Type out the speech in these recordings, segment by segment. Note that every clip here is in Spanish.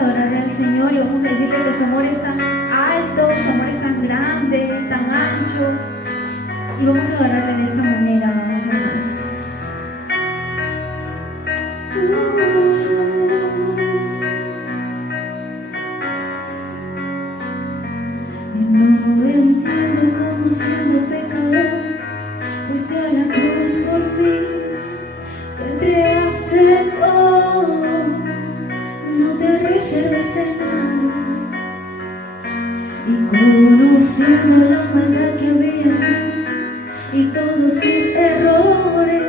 a adorarle al Señor y vamos a decirle que su amor es tan alto, su amor es tan grande, tan ancho. Y vamos a adorarle de esta manera, amados hermanos. No entiendo cómo siendo pecador fuiste a la cruz por mí, te entregaste todo, no te reservaste nada. Y conociendo la maldad que había en mí y todos mis errores,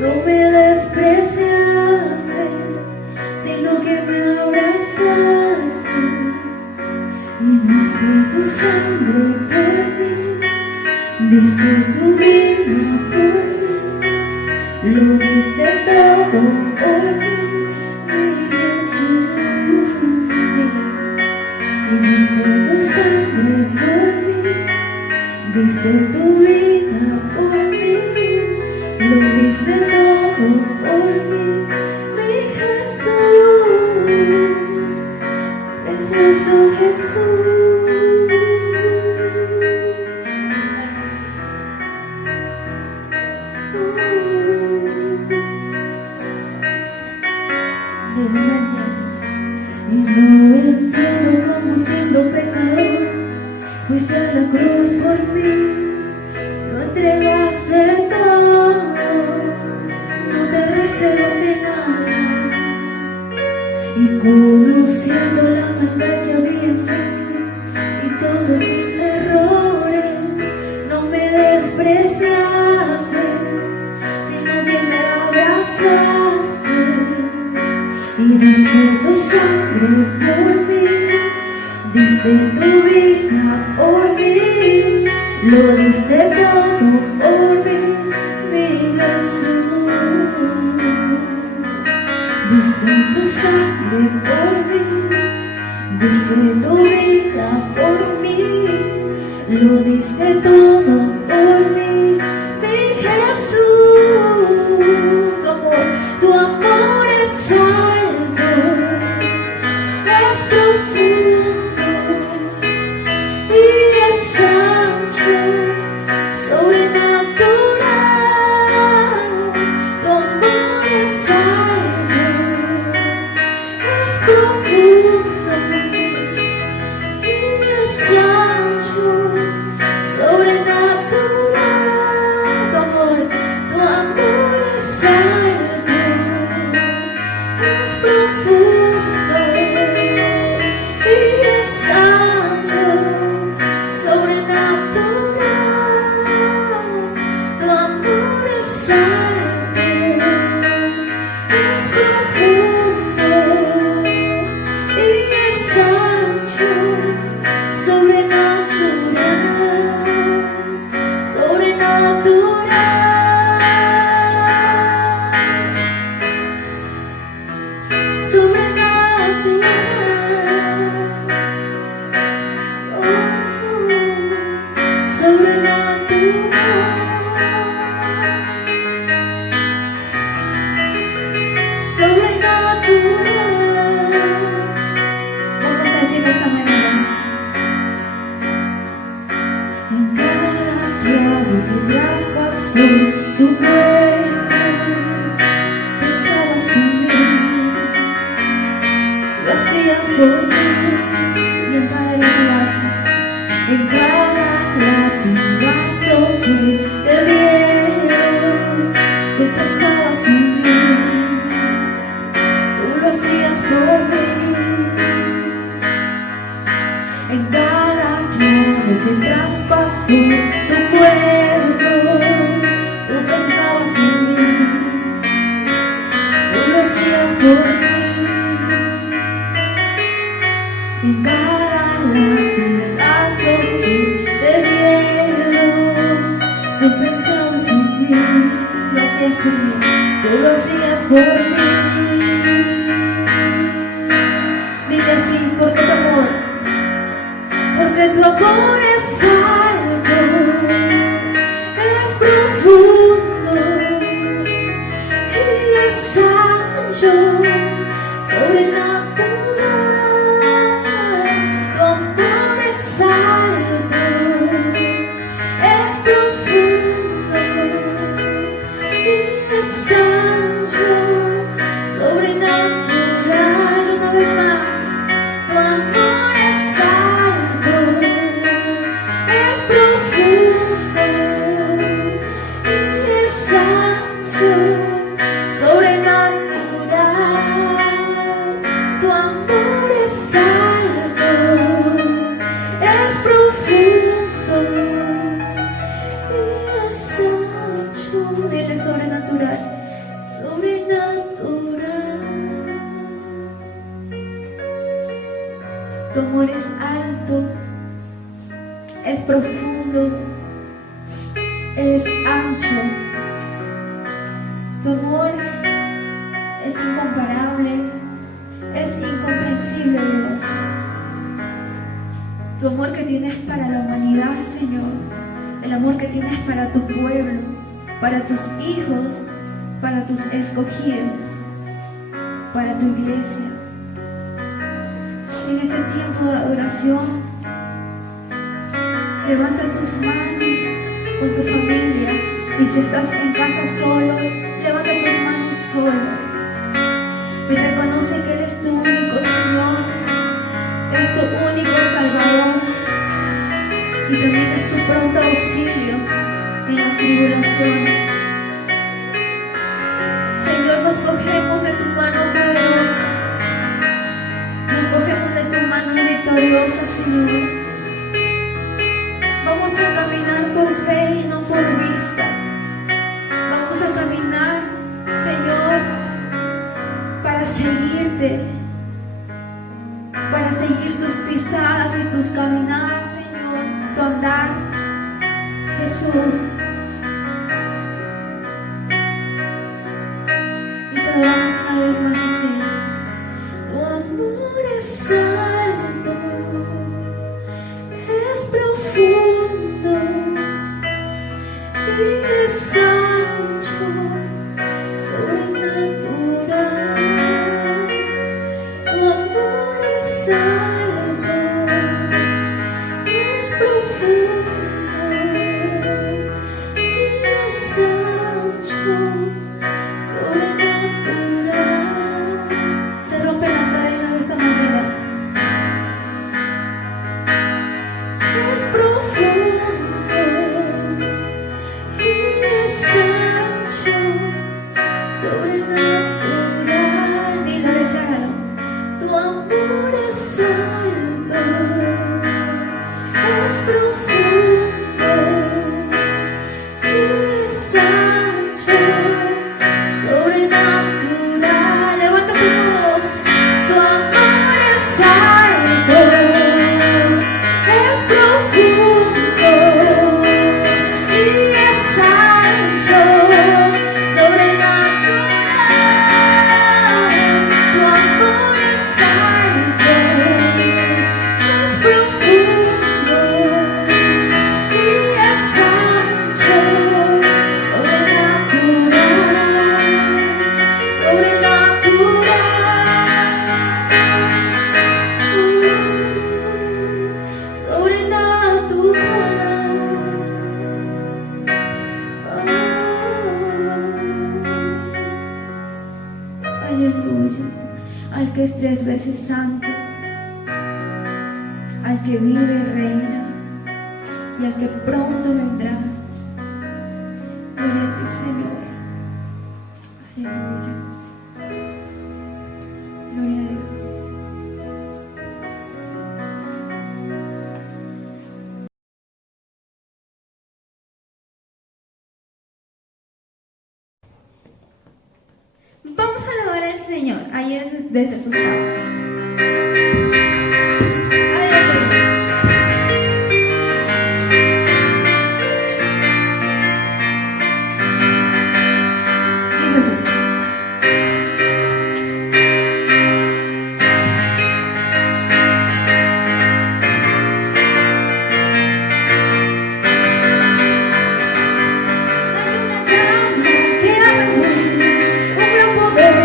no me despreciaste, sino que me abrazaste. Y diste tu sangre por mí, diste tu vida por mí, lo diste todo por mí, mi Jesús. Y diste tu sangre por mí, diste tu vida por mí, lo diste todo por mí, mi Jesús. Precioso Jesús. Y no entiendo cómo siendo pecador fuiste a la cruz por mí, lo entregaste todo, no te reservaste nada. Y conociendo la maldad que había en mí y todos mis errores, no me despreciaste, sino que me abrazaste. Y diste tu sangre por mí, diste tu vida por mí, lo diste todo por mí, mi Jesús. Diste tu sangre por mí, diste tu vida por mí, lo diste todo por mí, mi Jesús. Tu amor es alto, es profundo y es ancho, sobrenatural. Tu amor es alto, es profundo y es ancho, sobrenatural. Tu amor es alto, es profundo y es ancho, sobrenatural. Tu amor es alto, es profundo y es ancho, sobrenatural, sobrenatural. Sobrenatural, sobrenatural. Vamos a decir de esta manera. En cada clavo que traspasó tu cuerpo, pensabas en mí, lo hacías por mí. Y en cada latigazo, en cada latigazo que te dieron, tú pensabas en mí, tú lo hacías por mí. En cada clavo que traspasó tu cuerpo, tú pensabas en mí, tú lo hacías por mí. En cada latigazo que te dieron, tú pensabas en mí, lo hacías por mí, tú lo hacías por mí. Dile así, porque tu amor es alto, es profundo y es ancho, sobrenatural. Tu amor es alto, es profundo y es ancho. Dile sobrenatural, sobrenatural. Tu amor es alto, es profundo, es ancho. Tu amor es incomparable, es incomprensible, Dios. Tu amor que tienes para la humanidad, Señor. El amor que tienes para tu pueblo, para tus hijos, para tus escogidos, para tu iglesia. En ese tiempo de adoración, levanta tus manos con tu familia. Y si estás en casa solo, levanta tus manos solo. Y reconoce que Él es tu único Señor, es tu único Salvador. Y también es tu pronto auxilio en las tribulaciones. Señor, nos cogemos de tu mano poderosa. Nos cogemos de tu mano victoriosa, Señor. Vamos a caminar por fe y no por vista. Vamos a caminar, Señor, para seguirte, para seguir tus pisadas y tus caminadas, Señor, tu andar, Jesús. Y te adoramos una vez más así. Tu amor es alto, es profundo y es ancho, sobrenatural. Tu amor es alto, es profundo y es ancho, sobrenatural. Se rompen las cadenas de esta manera. Es profundo y es ancho, sobrenatural. Dilo, decláralo. Tu amor es alto, es profundo y es ancho, sobrenatural. Levanta tu voz. Tu amor es alto, es profundo y es ancho, sobrenatural. Tu amor es alto, es profundo y es ancho, sobrenatural, Aleluya. Al que es 3 veces santo, al que vive y reina, y al que pronto vendrá. Gloria a ti, Señor. Aleluya. Gloria a Dios. Vamos a alabar al Señor ahí desde sus casas. Aleluya. Dice así. Hay una llama que arde, un gran poder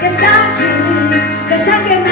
que está aquí, me está quemando.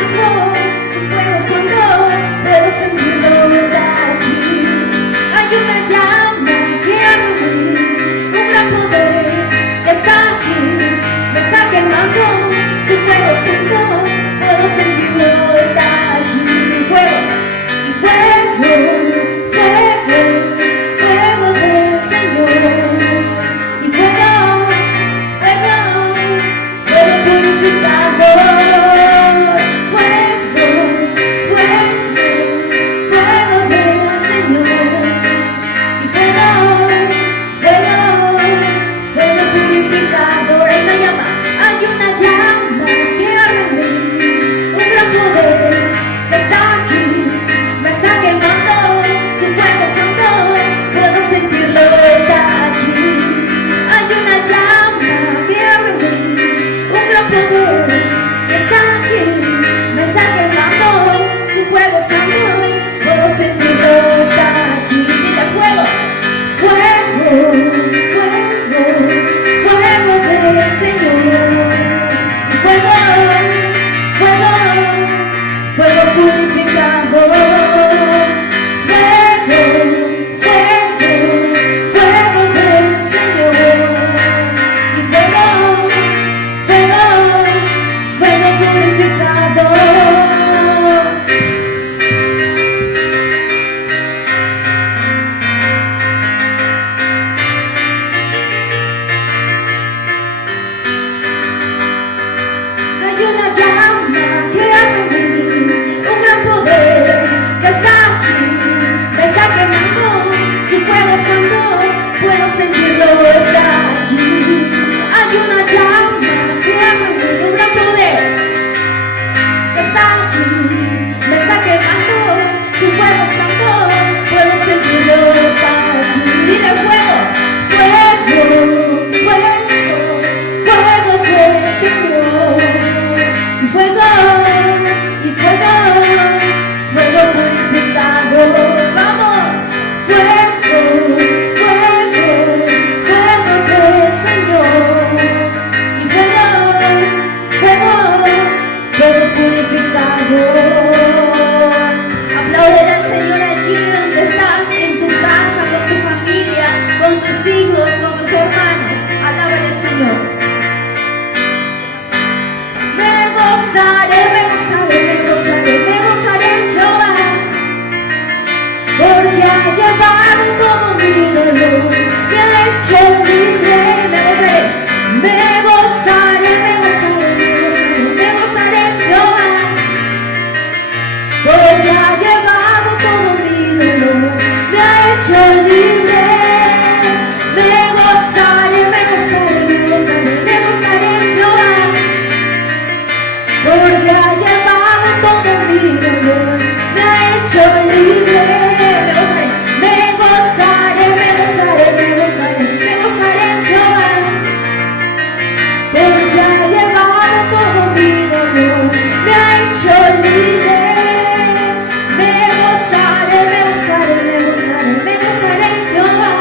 libre. Me gozaré, me gozaré, me gozaré, me gozaré en Jehová,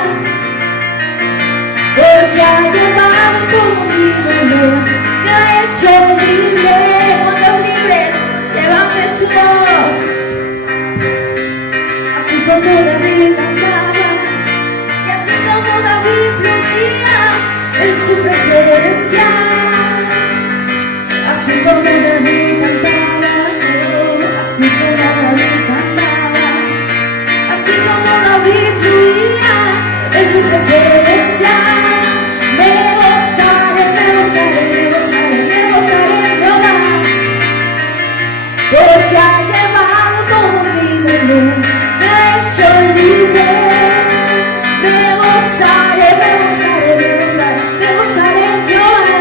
porque ha llevado todo mi dolor, me ha hecho libre. Con los libres, levanten su voz, así como David cantaba, y así como David fluía en su presencia, así como David cantaba, así como David cantaba, así como David fluía en su presencia. Me gozaré, me gozaré, me gozaré, me gozaré en Jehová, porque ha llevado todo mi dolor, me ha hecho libre. Me gozaré, me gozaré, me gozaré, me gozaré en Jehová,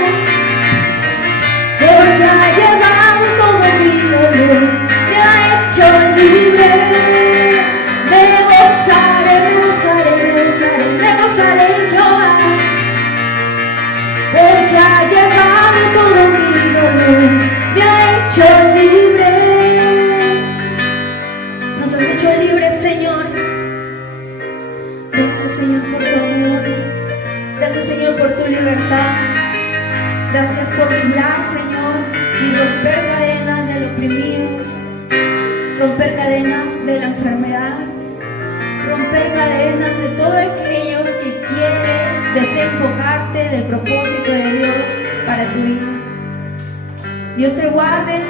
porque ha llevado todo mi dolor, me ha hecho libre. Me gozaré, me gozaré, me gozaré, me gozaré en Jehová, porque ha llevado todo mi dolor, me ha hecho libre. Nos has hecho libres, Señor. Gracias, Señor, por tu amor. Gracias, Señor, por tu libertad. Gracias por librar, Señor, y romper cadenas del oprimido, romper cadenas de la enfermedad, romper cadenas de todo aquello que quiere desenfocarte del propósito de Dios para tu vida. Dios te guarde,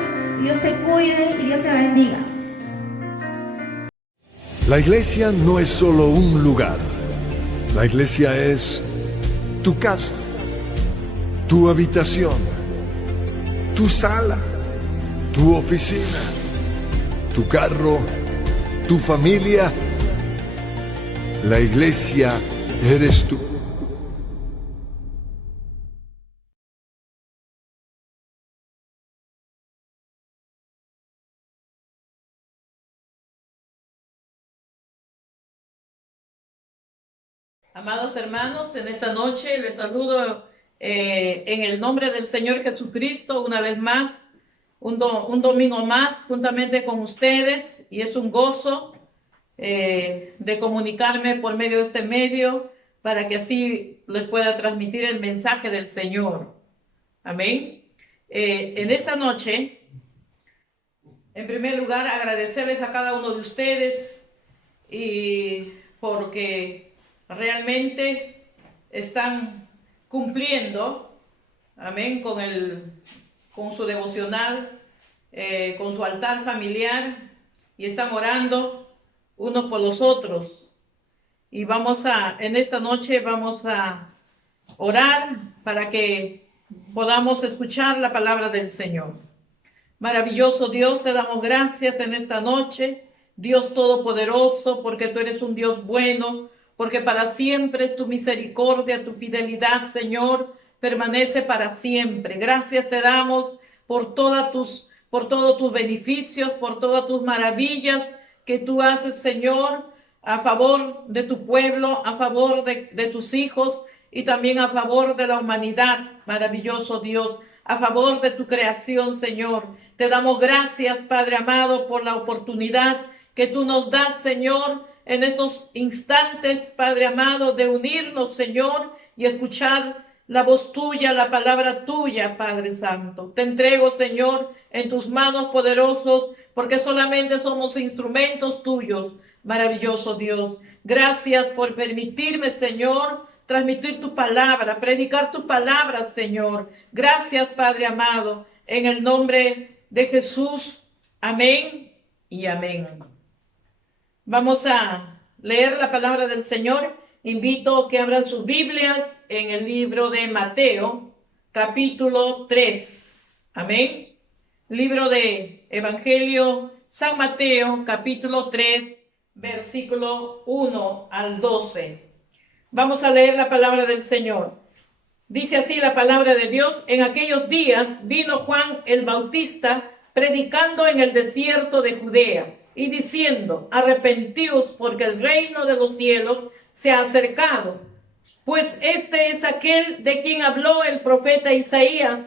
Dios te cuide y Dios te bendiga. La iglesia no es solo un lugar. La iglesia es tu casa, tu habitación, tu sala, tu oficina, tu carro, tu familia. La iglesia eres tú. Amados hermanos, en esta noche les saludo en el nombre del Señor Jesucristo una vez más, un domingo más juntamente con ustedes, y es un gozo de comunicarme por medio de este medio para que así les pueda transmitir el mensaje del Señor. Amén. En esta noche, en primer lugar, agradecerles a cada uno de ustedes y porque realmente están cumpliendo, amén, con su devocional, con su altar familiar, y están orando unos por los otros. Y en esta noche vamos a orar para que podamos escuchar la palabra del Señor. Maravilloso Dios, te damos gracias en esta noche, Dios Todopoderoso, porque tú eres un Dios bueno, porque para siempre es tu misericordia, tu fidelidad, Señor, permanece para siempre. Gracias te damos por todos tus beneficios, por todas tus maravillas que tú haces, Señor, a favor de tu pueblo, a favor de tus hijos y también a favor de la humanidad, maravilloso Dios, a favor de tu creación, Señor. Te damos gracias, Padre amado, por la oportunidad que tú nos das, Señor, en estos instantes, Padre amado, de unirnos, Señor, y escuchar la voz tuya, la palabra tuya, Padre Santo. Te entrego, Señor, en tus manos poderosos, porque solamente somos instrumentos tuyos, maravilloso Dios. Gracias por permitirme, Señor, transmitir tu palabra, predicar tu palabra, Señor. Gracias, Padre amado, en el nombre de Jesús. Amén y amén. Vamos a leer la palabra del Señor. Invito a que abran sus Biblias en el libro de Mateo, capítulo 3. Amén. Libro de Evangelio San Mateo, capítulo 3, versículo 1 al 12. Vamos a leer la palabra del Señor. Dice así la palabra de Dios: en aquellos días vino Juan el Bautista predicando en el desierto de Judea y diciendo: arrepentíos, porque el reino de los cielos se ha acercado. Pues este es aquel de quien habló el profeta Isaías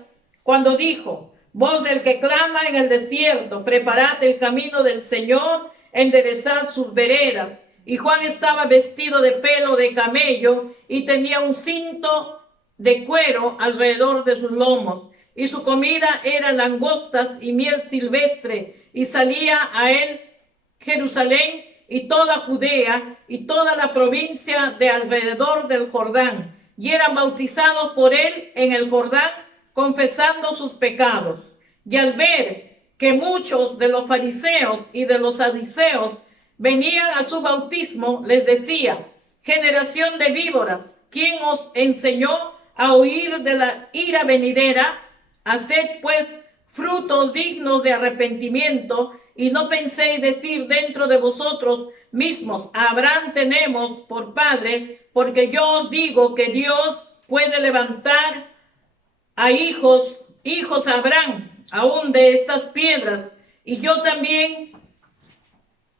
cuando dijo: voz del que clama en el desierto, preparad el camino del Señor, enderezad sus veredas. Y Juan estaba vestido de pelo de camello y tenía un cinto de cuero alrededor de sus lomos. Y su comida era langostas y miel silvestre. Y salía a él Jerusalén y toda Judea y toda la provincia de alrededor del Jordán. Y eran bautizados por él en el Jordán, confesando sus pecados. Y al ver que muchos de los fariseos y de los saduceos venían a su bautismo, les decía: generación de víboras, ¿quién os enseñó a huir de la ira venidera? Haced pues frutos dignos de arrepentimiento, y no penséis decir dentro de vosotros mismos: a Abraham tenemos por padre, porque yo os digo que Dios puede levantar a hijos a Abraham, aún de estas piedras. Y yo también,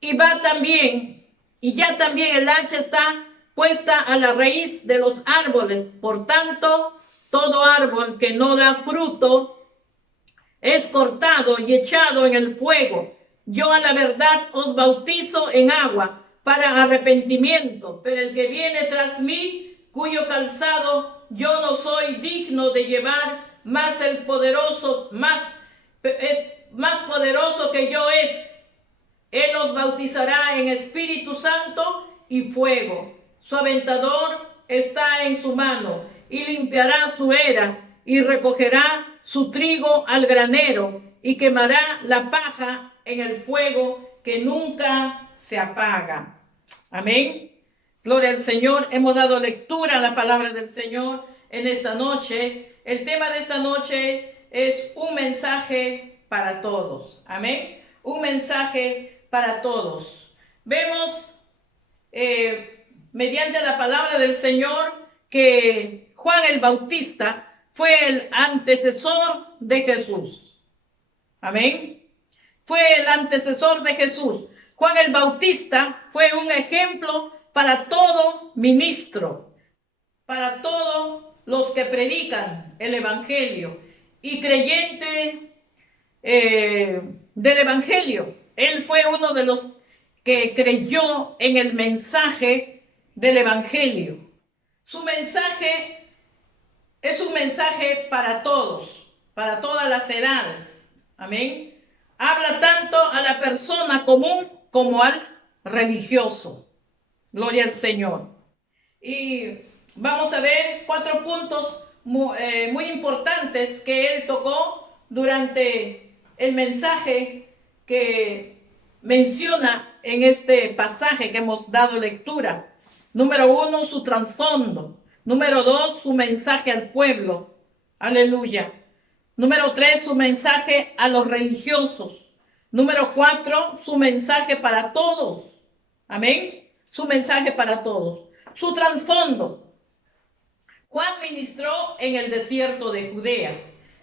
y ya también el hacha está puesta a la raíz de los árboles. Por tanto, todo árbol que no da fruto es cortado y echado en el fuego. Yo a la verdad os bautizo en agua para arrepentimiento, pero el que viene tras mí, cuyo calzado yo no soy digno de llevar, es más poderoso que yo es. Él os bautizará en Espíritu Santo y fuego. Su aventador está en su mano, y limpiará su era, y recogerá su trigo al granero, y quemará la paja en el fuego que nunca se apaga. Amén. Gloria al Señor. Hemos dado lectura a la palabra del Señor en esta noche. El tema de esta noche es un mensaje para todos. Amén. Un mensaje para todos. Vemos mediante la palabra del Señor que Juan el Bautista fue el antecesor de Jesús. Amén. Fue el antecesor de Jesús. Juan el Bautista fue un ejemplo para todo ministro, para todos los que predican el Evangelio y creyente del Evangelio. Él fue uno de los que creyó en el mensaje del Evangelio. Su mensaje es un mensaje para todos, para todas las edades. Amén. Habla tanto a la persona común como al religioso. Gloria al Señor. Y vamos a ver 4 puntos muy importantes que él tocó durante el mensaje que menciona en este pasaje que hemos dado lectura. Número 1, su trasfondo. Número 2, su mensaje al pueblo. Aleluya. Número 3, su mensaje a los religiosos. Número 4, su mensaje para todos. Amén. Su mensaje para todos. Su trasfondo. Juan ministró en el desierto de Judea.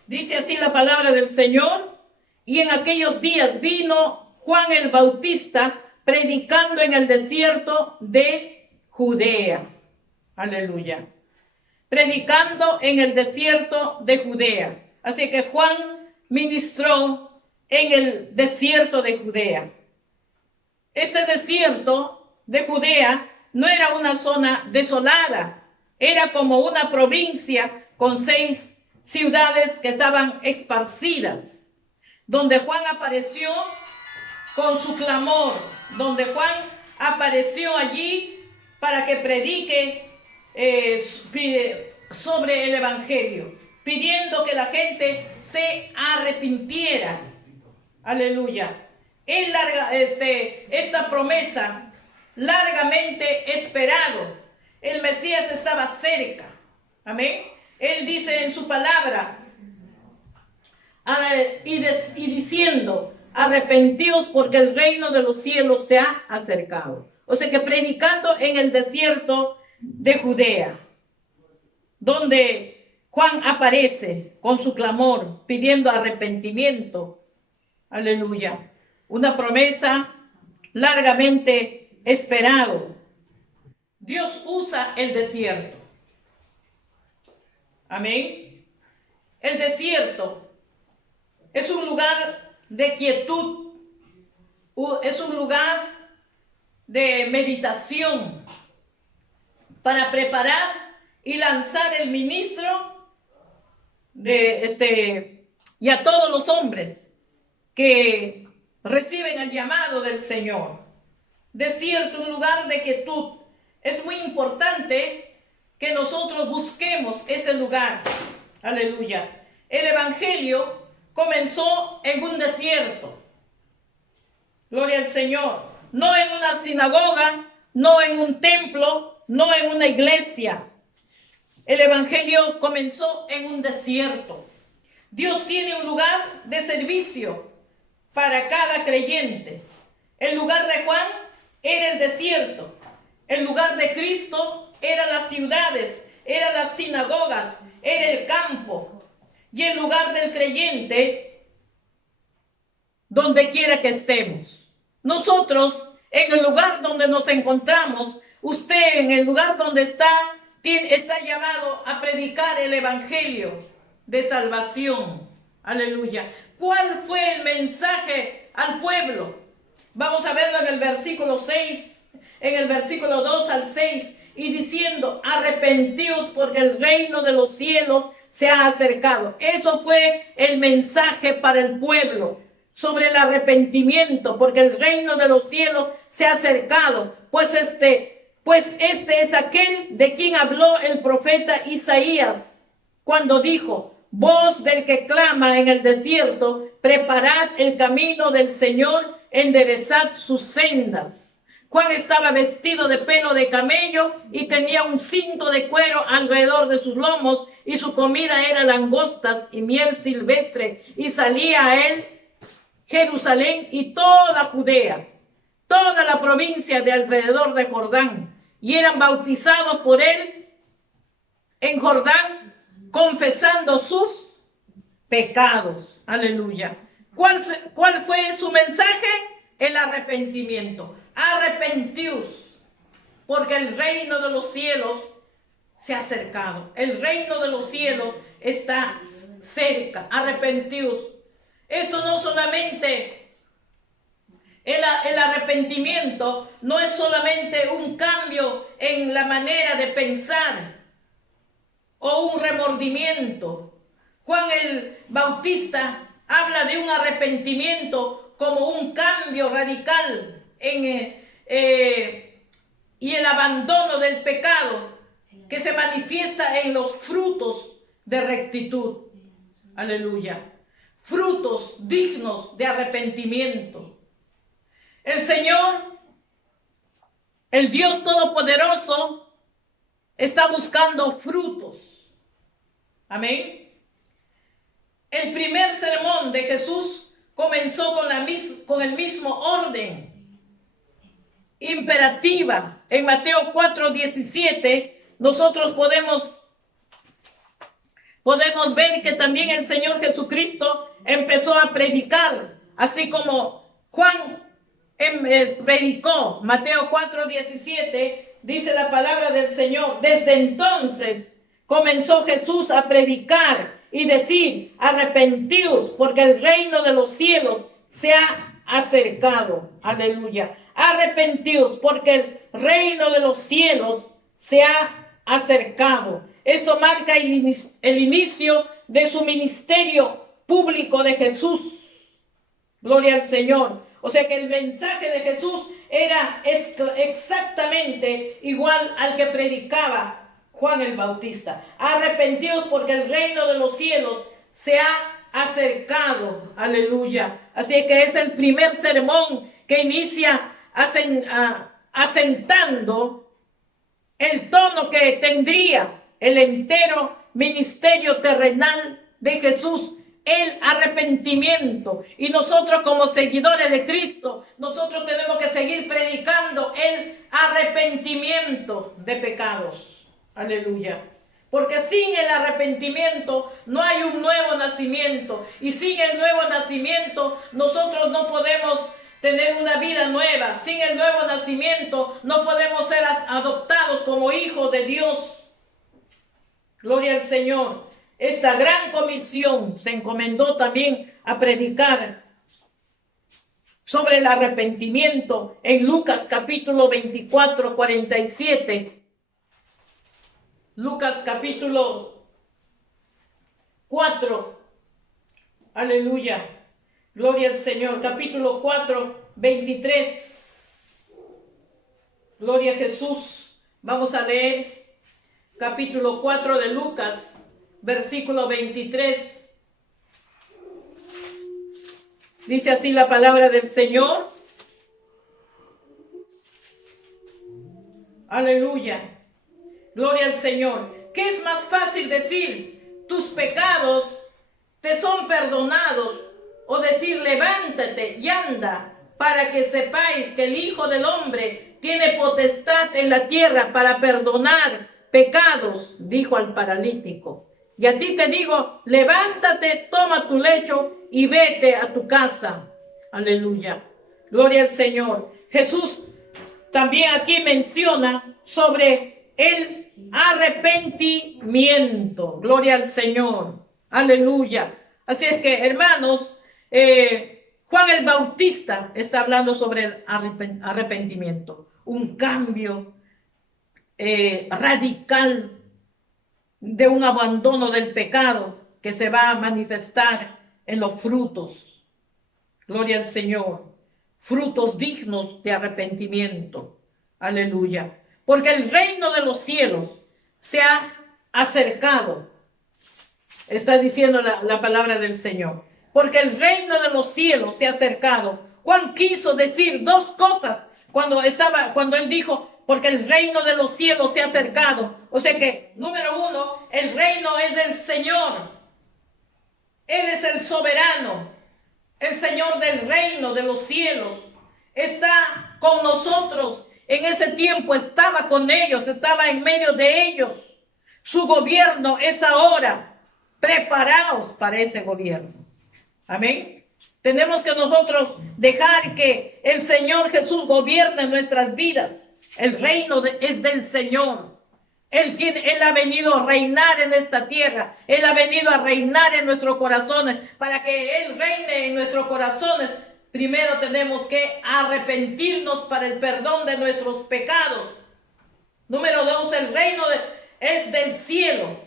Dice así la palabra del Señor: y en aquellos días vino Juan el Bautista predicando en el desierto de Judea. Aleluya. Predicando en el desierto de Judea. Así que Juan ministró en el desierto de Judea. Este desierto de Judea no era una zona desolada, era como una provincia con 6 ciudades que estaban esparcidas, donde Juan apareció con su clamor, donde Juan apareció allí para que predique sobre el Evangelio, pidiendo que la gente se arrepintiera. Aleluya. Esta promesa largamente esperado. El Mesías estaba cerca. Amén. Él dice en su palabra y diciendo: arrepentíos porque el reino de los cielos se ha acercado. O sea que predicando en el desierto de Judea, donde Juan aparece con su clamor pidiendo arrepentimiento. Aleluya. Una promesa largamente esperado. Dios usa el desierto. Amén. El desierto es un lugar de quietud, es un lugar de meditación para preparar y lanzar el ministro y a todos los hombres que reciben el llamado del Señor. Desierto, un lugar de quietud. Es muy importante que nosotros busquemos ese lugar. Aleluya. El evangelio comenzó en un desierto. Gloria al Señor. No en una sinagoga, no en un templo, no en una iglesia. El evangelio comenzó en un desierto. Dios tiene un lugar de servicio para cada creyente. El lugar de Juan era el desierto. El lugar de Cristo eran las ciudades, eran las sinagogas, era el campo. Y el lugar del creyente, donde quiera que estemos. Nosotros, en el lugar donde nos encontramos, usted en el lugar donde está llamado a predicar el evangelio de salvación. Aleluya. ¿Cuál fue el mensaje al pueblo? Vamos a verlo en el versículo 6, en el versículo 2 al 6, y diciendo: arrepentíos porque el reino de los cielos se ha acercado. Eso fue el mensaje para el pueblo, sobre el arrepentimiento, porque el reino de los cielos se ha acercado. Pues este es aquel de quien habló el profeta Isaías, cuando dijo: voz del que clama en el desierto, preparad el camino del Señor, enderezad sus sendas. Juan estaba vestido de pelo de camello y tenía un cinto de cuero alrededor de sus lomos, y su comida era langostas y miel silvestre, y salía a él Jerusalén y toda Judea, toda la provincia de alrededor de Jordán, y eran bautizados por él en Jordán, confesando sus pecados. Aleluya. ¿Cuál fue su mensaje? El arrepentimiento. Arrepentíos, porque el reino de los cielos se ha acercado. El reino de los cielos está cerca. Arrepentíos. Esto no solamente, el arrepentimiento no es solamente un cambio en la manera de pensar o un remordimiento. Juan el Bautista habla de un arrepentimiento como un cambio radical y el abandono del pecado que se manifiesta en los frutos de rectitud. Aleluya. Frutos dignos de arrepentimiento. El Señor, el Dios Todopoderoso, está buscando frutos. Amén. El primer sermón de Jesús comenzó con el mismo orden imperativa. En Mateo 4:17 nosotros podemos ver que también el Señor Jesucristo empezó a predicar, así como Juan predicó. Mateo 4:17 dice la palabra del Señor: desde entonces comenzó Jesús a predicar y decir: arrepentíos, porque el reino de los cielos se ha acercado. Aleluya. Arrepentíos, porque el reino de los cielos se ha acercado. Esto marca el inicio de su ministerio público de Jesús. Gloria al Señor. O sea que el mensaje de Jesús era exactamente igual al que predicaba Juan el Bautista. Arrepentíos porque el reino de los cielos se ha acercado. Aleluya. Así que es el primer sermón que inicia asentando el tono que tendría el entero ministerio terrenal de Jesús, el arrepentimiento. Y nosotros, como seguidores de Cristo, nosotros tenemos que seguir predicando el arrepentimiento de pecados. Aleluya. Porque sin el arrepentimiento no hay un nuevo nacimiento. Y sin el nuevo nacimiento nosotros no podemos tener una vida nueva. Sin el nuevo nacimiento no podemos ser adoptados como hijos de Dios. Gloria al Señor. esta gran comisión se encomendó también a predicar sobre el arrepentimiento en Lucas capítulo 24, 47. Lucas capítulo 4. Aleluya. Gloria al Señor. Capítulo 4, 23. Gloria a Jesús. Vamos a leer capítulo 4 de Lucas, versículo 23. Dice así la palabra del Señor. Aleluya. Gloria al Señor. ¿Qué es más fácil decir? Tus pecados te son perdonados, o decir levántate y anda, para que sepáis que el Hijo del Hombre tiene potestad en la tierra para perdonar pecados, dijo al paralítico. Y a ti te digo, levántate, toma tu lecho y vete a tu casa. Aleluya. Gloria al Señor. Jesús también aquí menciona sobre el arrepentimiento. Gloria al Señor. Aleluya. Así es que, hermanos, Juan el Bautista está hablando sobre el arrepentimiento. Un cambio radical de un abandono del pecado que se va a manifestar en los frutos. Gloria al Señor. Frutos dignos de arrepentimiento. Aleluya. Porque el reino de los cielos se ha acercado. Está diciendo la palabra del Señor. Porque el reino de los cielos se ha acercado. Juan quiso decir dos cosas cuando él dijo, porque el reino de los cielos se ha acercado. O sea que, número uno, el reino es del Señor. Él es el soberano, el Señor del reino de los cielos. Está con nosotros. En ese tiempo estaba con ellos, estaba en medio de ellos. Su gobierno es ahora. Preparaos para ese gobierno. Amén. Tenemos que nosotros dejar que el Señor Jesús gobierne nuestras vidas. El reino es del Señor. Él ha venido a reinar en esta tierra. Él ha venido a reinar en nuestros corazones. Para que Él reine en nuestros corazones, primero tenemos que arrepentirnos para el perdón de nuestros pecados. Número dos, el reino es del cielo.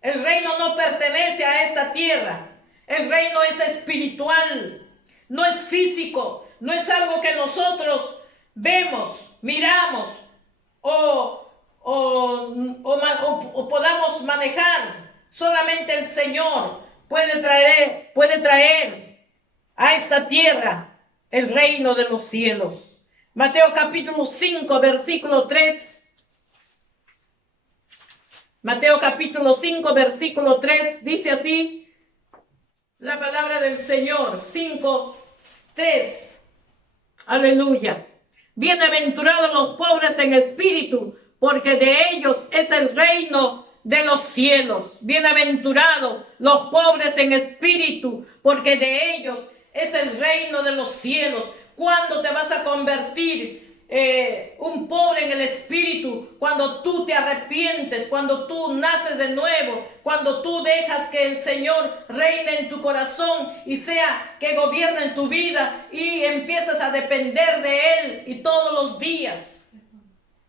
El reino no pertenece a esta tierra. El reino es espiritual. No es físico. No es algo que nosotros vemos, miramos o podamos manejar. Solamente el Señor puede traer a esta tierra el reino de los cielos. Mateo capítulo 5, versículo 3. Mateo capítulo 5, versículo 3, dice así la palabra del Señor. 5, 3. Aleluya. Bienaventurados los pobres en espíritu, porque de ellos es el reino de los cielos. Bienaventurados los pobres en espíritu, porque de ellos es el reino de los cielos. ¿Cuándo te vas a convertir un pobre en el espíritu? Cuando tú te arrepientes, cuando tú naces de nuevo, cuando tú dejas que el Señor reine en tu corazón y sea que gobierne en tu vida y empiezas a depender de Él y todos los días.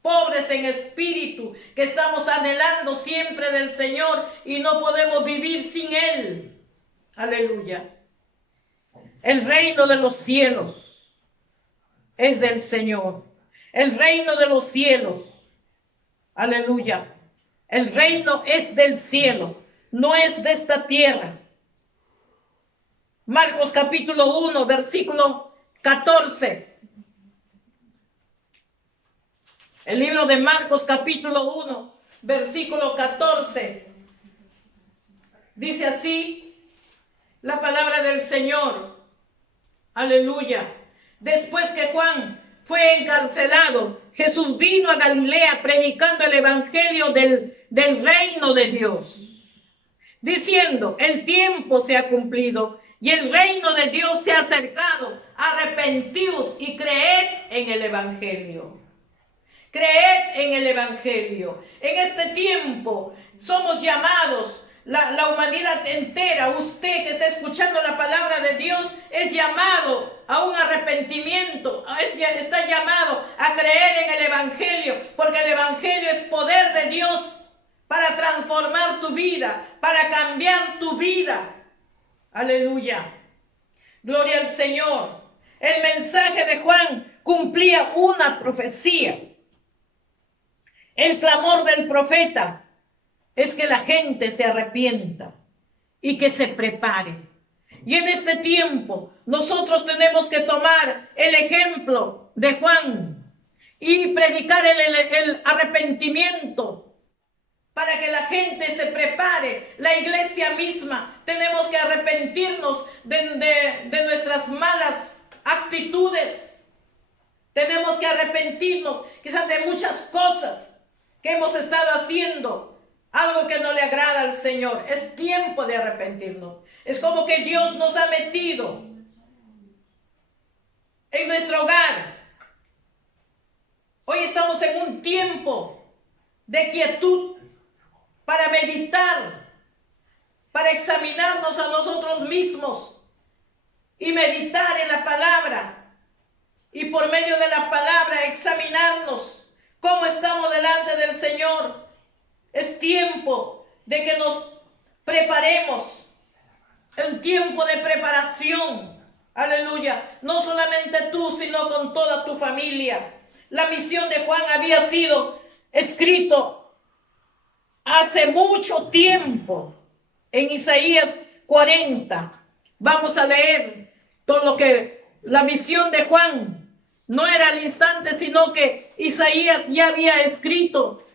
Pobres en espíritu, que estamos anhelando siempre del Señor y no podemos vivir sin Él. Aleluya. El reino de los cielos es del Señor. El reino de los cielos. Aleluya. El reino es del cielo, no es de esta tierra. Marcos capítulo 1, versículo 14. El libro de Marcos capítulo 1, versículo 14. Dice así la palabra del Señor. Aleluya. Después que Juan fue encarcelado, Jesús vino a Galilea predicando el evangelio del reino de Dios, diciendo: el tiempo se ha cumplido y el reino de Dios se ha acercado. Arrepentíos y creed en el evangelio. Creed en el evangelio. En este tiempo somos llamados la humanidad entera, usted que está escuchando la palabra de Dios, es llamado a un arrepentimiento, está llamado a creer en el Evangelio, porque el Evangelio es poder de Dios para transformar tu vida, para cambiar tu vida. Aleluya. Gloria al Señor. El mensaje de Juan cumplía una profecía. El clamor del profeta es que la gente se arrepienta y que se prepare. Y en este tiempo nosotros tenemos que tomar el ejemplo de Juan y predicar el arrepentimiento para que la gente se prepare. La iglesia misma tenemos que arrepentirnos de nuestras malas actitudes. Tenemos que arrepentirnos quizás de muchas cosas que hemos estado haciendo, algo que no le agrada al Señor. Es tiempo de arrepentirnos. Es como que Dios nos ha metido en nuestro hogar. Hoy estamos en un tiempo de quietud para meditar, para examinarnos a nosotros mismos y meditar en la palabra. Y por medio de la palabra examinarnos cómo estamos delante del Señor. Es tiempo de que nos preparemos. Un tiempo de preparación. Aleluya. No solamente tú, sino con toda tu familia. La misión de Juan había sido escrito hace mucho tiempo. En Isaías 40. Vamos a leer todo lo que la misión de Juan no era al instante, sino que Isaías ya había escrito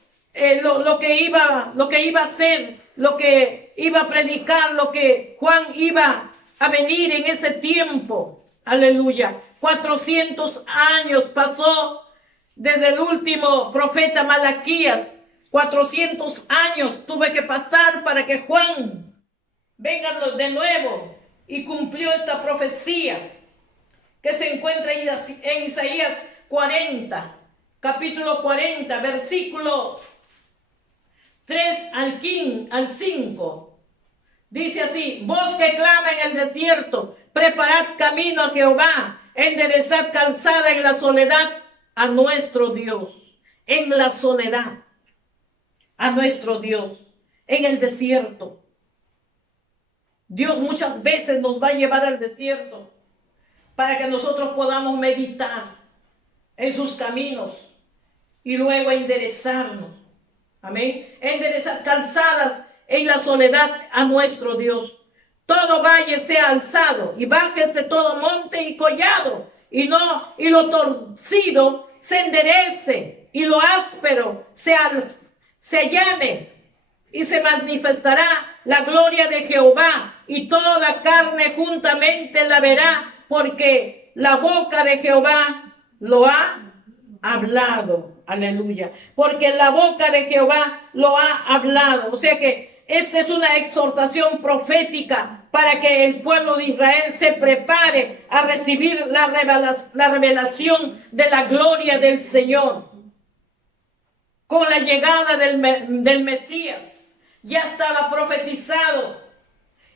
lo que iba a hacer, lo que iba a predicar, lo que Juan iba a venir en ese tiempo. Aleluya. 400 años pasó desde el último profeta Malaquías. 400 años tuve que pasar para que Juan venga de nuevo y cumplió esta profecía que se encuentra en Isaías 40, capítulo 40, versículo 3 al 5. Dice así: voz que clama en el desierto, preparad camino a Jehová, enderezad calzada en la soledad a nuestro Dios. En la soledad a nuestro Dios, en el desierto. Dios muchas veces nos va a llevar al desierto para que nosotros podamos meditar en sus caminos y luego enderezarnos. Amén. Enderezar calzadas en la soledad a nuestro Dios. Todo valle sea alzado y bájese todo monte y collado, y lo torcido se enderece y lo áspero se allane, y se manifestará la gloria de Jehová, y toda carne juntamente la verá, porque la boca de Jehová lo ha hablado. Aleluya. Porque la boca de Jehová lo ha hablado. O sea que esta es una exhortación profética para que el pueblo de Israel se prepare a recibir la revelación de la gloria del Señor. Con la llegada del Mesías ya estaba profetizado,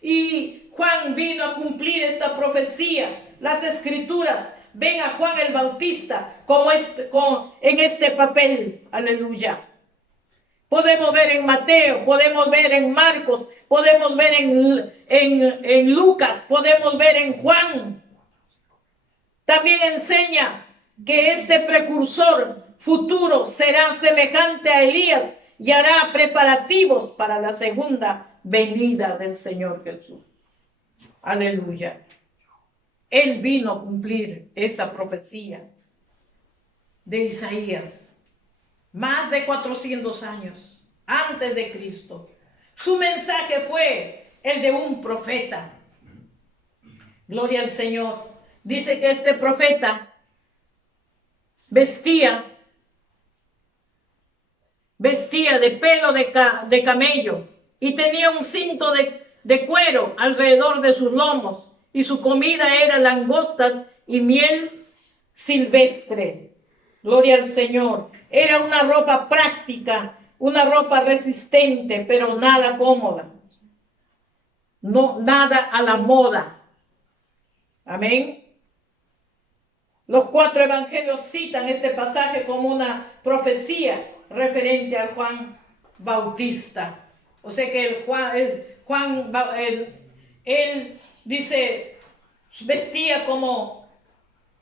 y Juan vino a cumplir esta profecía. Las escrituras ven a Juan el Bautista en este papel. Aleluya. Podemos ver en Mateo, podemos ver en Marcos, podemos ver en Lucas, podemos ver en Juan. También enseña que este precursor futuro será semejante a Elías y hará preparativos para la segunda venida del Señor Jesús. Aleluya. Él vino a cumplir esa profecía de Isaías más de 400 años antes de Cristo. Su mensaje fue el de un profeta. Gloria al Señor. Dice que este profeta vestía de pelo de camello y tenía un cinto de cuero alrededor de sus lomos, y su comida era langostas y miel silvestre. Gloria al Señor. Era una ropa práctica, una ropa resistente, pero nada cómoda. no nada a la moda. Amén. Los 4 evangelios citan este pasaje como una profecía referente al Juan Bautista. O sea que él dice, vestía como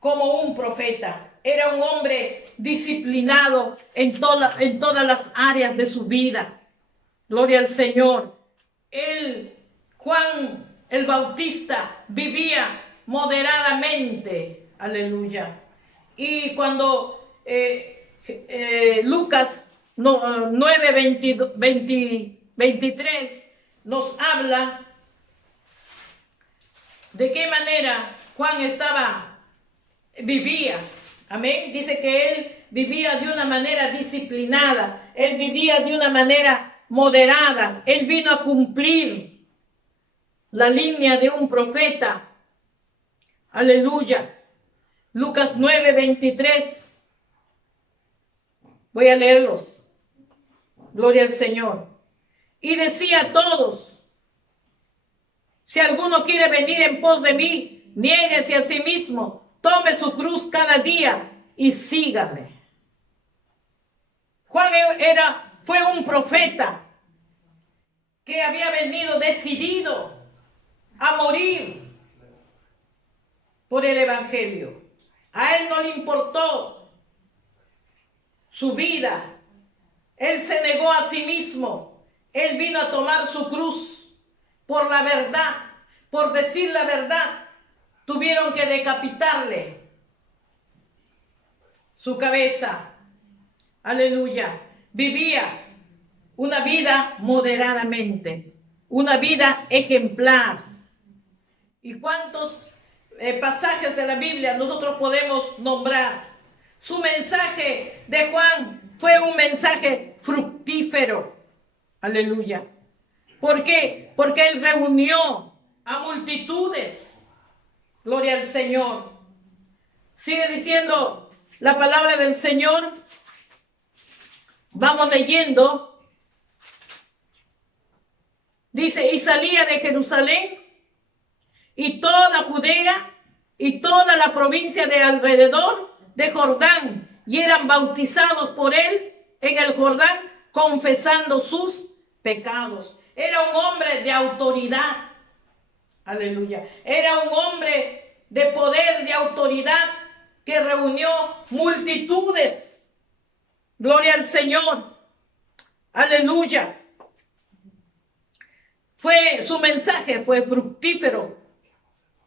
un profeta. Era un hombre disciplinado en todas las áreas de su vida. Gloria al Señor. Juan el Bautista vivía moderadamente. Aleluya. Y cuando Lucas 9, 23 nos habla de qué manera Juan vivía. Amén. Dice que él vivía de una manera disciplinada. Él vivía de una manera moderada. Él vino a cumplir la línea de un profeta. Aleluya. Lucas 9, 23. Voy a leerlos. Gloria al Señor. Y decía a todos: si alguno quiere venir en pos de mí, niéguese a sí mismo, tome su cruz cada día y sígame. Juan fue un profeta que había venido decidido a morir por el evangelio. A él no le importó su vida. Él se negó a sí mismo. Él vino a tomar su cruz por la verdad, por decir la verdad. Tuvieron que decapitarle su cabeza. Aleluya. Vivía una vida moderadamente, una vida ejemplar. ¿Y cuántos pasajes de la Biblia nosotros podemos nombrar? Su mensaje de Juan fue un mensaje fructífero. Aleluya. ¿Por qué? Porque él reunió a multitudes. Gloria al Señor. Sigue diciendo la palabra del Señor. Vamos leyendo. Dice, y salía de Jerusalén y toda Judea y toda la provincia de alrededor de Jordán, y eran bautizados por él en el Jordán, confesando sus pecados. Era un hombre de autoridad. Aleluya. Era un hombre de poder, de autoridad, que reunió multitudes. Gloria al Señor. Aleluya. Su mensaje fue fructífero.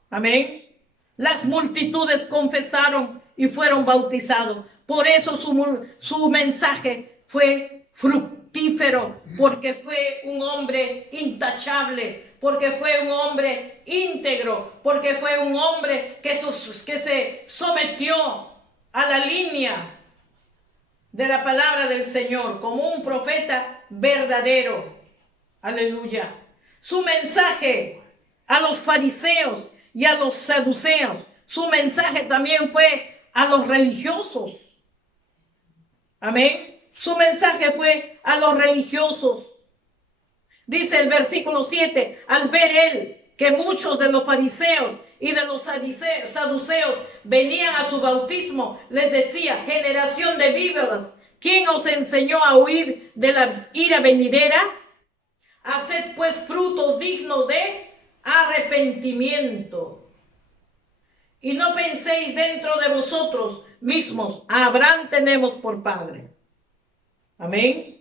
Amén. Las multitudes confesaron y fueron bautizados. Por eso su mensaje fue fructífero, porque fue un hombre intachable, porque fue un hombre íntegro, porque fue un hombre que se sometió a la línea de la palabra del Señor como un profeta verdadero. Aleluya. Su mensaje a los fariseos y a los saduceos, su mensaje también fue a los religiosos. Amén. Su mensaje fue a los religiosos. Dice el versículo 7, al ver él que muchos de los fariseos y de los saduceos venían a su bautismo, les decía, generación de víboras, ¿quién os enseñó a huir de la ira venidera? Haced pues frutos dignos de arrepentimiento. Y no penséis dentro de vosotros mismos, a Abraham tenemos por padre. Amén.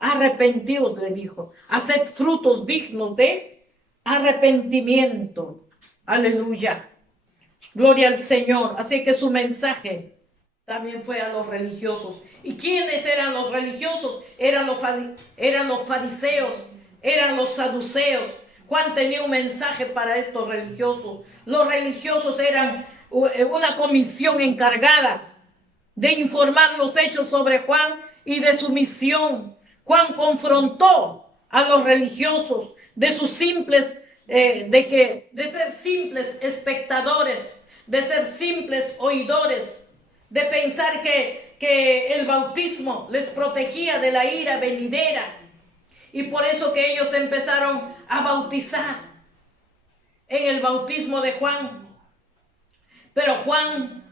Arrepentidos, le dijo. Haced frutos dignos de arrepentimiento. Aleluya. Gloria al Señor. Así que su mensaje también fue a los religiosos. ¿Y quiénes eran los religiosos? Eran los fariseos, eran los saduceos. Juan tenía un mensaje para estos religiosos. Los religiosos eran una comisión encargada de informar los hechos sobre Juan y de su misión. Juan confrontó a los religiosos de sus simples, de ser simples espectadores, de ser simples oidores, de pensar que el bautismo les protegía de la ira venidera. Y por eso que ellos empezaron a bautizar en el bautismo de Juan. Pero Juan,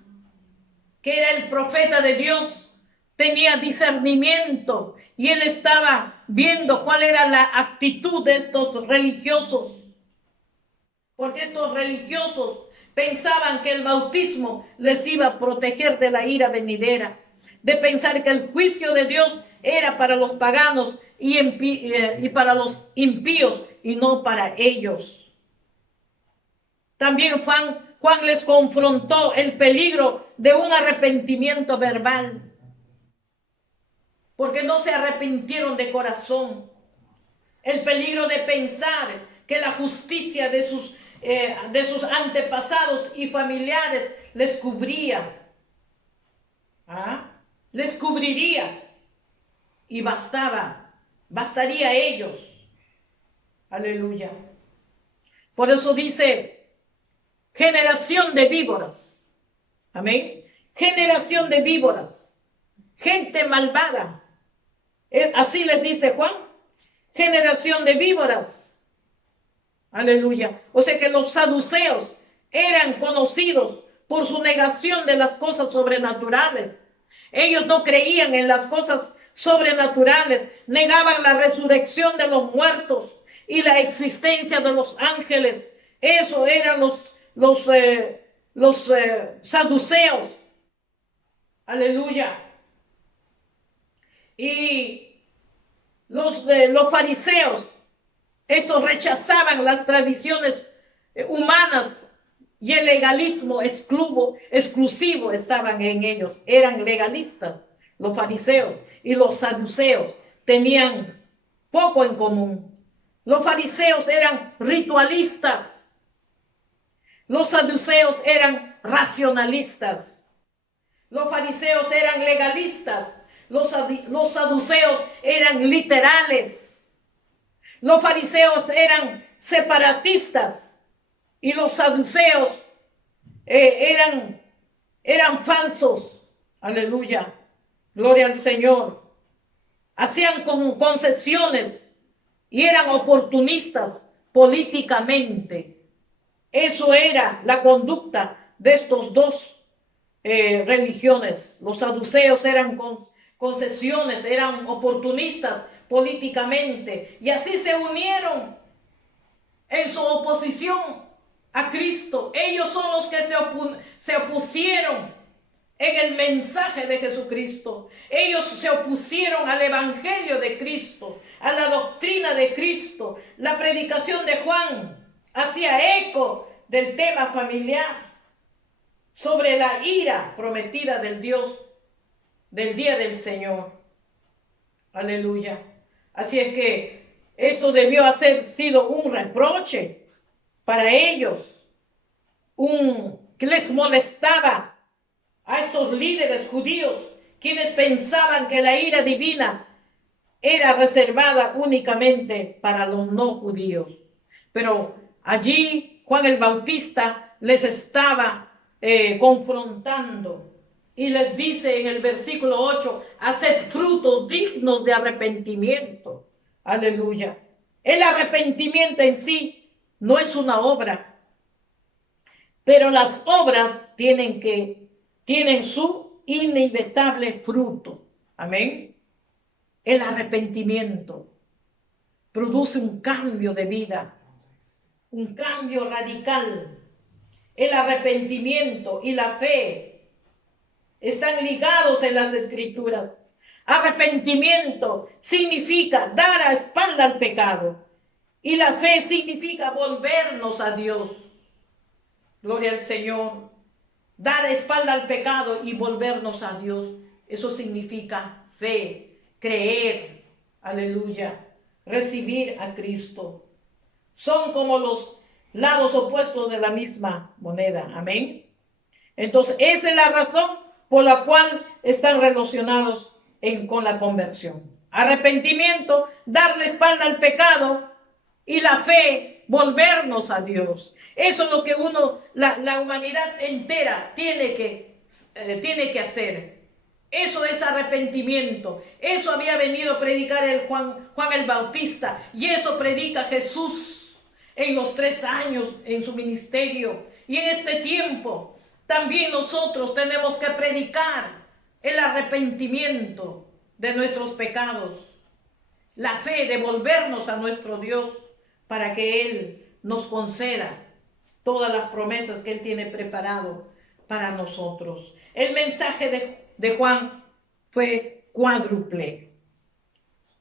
que era el profeta de Dios, tenía discernimiento y él estaba viendo cuál era la actitud de estos religiosos. Porque estos religiosos pensaban que el bautismo les iba a proteger de la ira venidera, de pensar que el juicio de Dios era para los paganos y para los impíos y no para ellos. También Juan les confrontó el peligro de un arrepentimiento verbal, porque no se arrepintieron de corazón. El peligro de pensar que la justicia de sus antepasados y familiares les cubría. Les cubriría y bastaría a ellos. Aleluya. Por eso dice, generación de víboras. Amén. Generación de víboras. Gente malvada. Así les dice Juan. Generación de víboras. Aleluya. O sea que los saduceos eran conocidos por su negación de las cosas sobrenaturales. Ellos no creían en las cosas sobrenaturales, negaban la resurrección de los muertos y la existencia de los ángeles. Eso eran los saduceos. Aleluya. Y los fariseos, estos rechazaban las tradiciones humanas y el legalismo exclusivo estaban en ellos. Eran legalistas. Los fariseos y los saduceos tenían poco en común. Los fariseos eran ritualistas. Los saduceos eran racionalistas. Los fariseos eran legalistas. Los saduceos eran literales. Los fariseos eran separatistas. Y los saduceos eran falsos. Aleluya. Gloria al Señor. Hacían como concesiones y eran oportunistas políticamente. Eso era la conducta de estos dos religiones. Los saduceos eran concesiones, eran oportunistas políticamente. Y así se unieron en su oposición a Cristo. Ellos son los que se opusieron en el mensaje de Jesucristo. Ellos se opusieron al evangelio de Cristo, a la doctrina de Cristo. La predicación de Juan hacía eco del tema familiar sobre la ira prometida del Dios del día del Señor. Aleluya. Así es que esto debió haber sido un reproche para ellos, que les molestaba a estos líderes judíos, quienes pensaban que la ira divina era reservada únicamente para los no judíos. Pero allí Juan el Bautista les estaba confrontando y les dice en el versículo 8, haced frutos dignos de arrepentimiento. Aleluya. El arrepentimiento en sí no es una obra, pero las obras tienen su inevitable fruto. Amén. El arrepentimiento produce un cambio de vida, un cambio radical. El arrepentimiento y la fe están ligados en las Escrituras. Arrepentimiento significa dar a espalda al pecado y la fe significa volvernos a Dios. Gloria al Señor. Dar espalda al pecado y volvernos a Dios. Eso significa fe, creer. Aleluya. Recibir a Cristo. Son como los lados opuestos de la misma moneda. Amén. Entonces, esa es la razón por la cual están relacionados con la conversión. Arrepentimiento, darle espalda al pecado, y la fe, volvernos a Dios. Eso es lo que la humanidad entera tiene que hacer. Eso es arrepentimiento. Eso había venido a predicar el Juan el Bautista. Y eso predica Jesús en los 3 años en su ministerio. Y en este tiempo también nosotros tenemos que predicar el arrepentimiento de nuestros pecados. La fe de volvernos a nuestro Dios para que Él nos conceda todas las promesas que Él tiene preparado para nosotros. El mensaje de Juan fue cuádruple.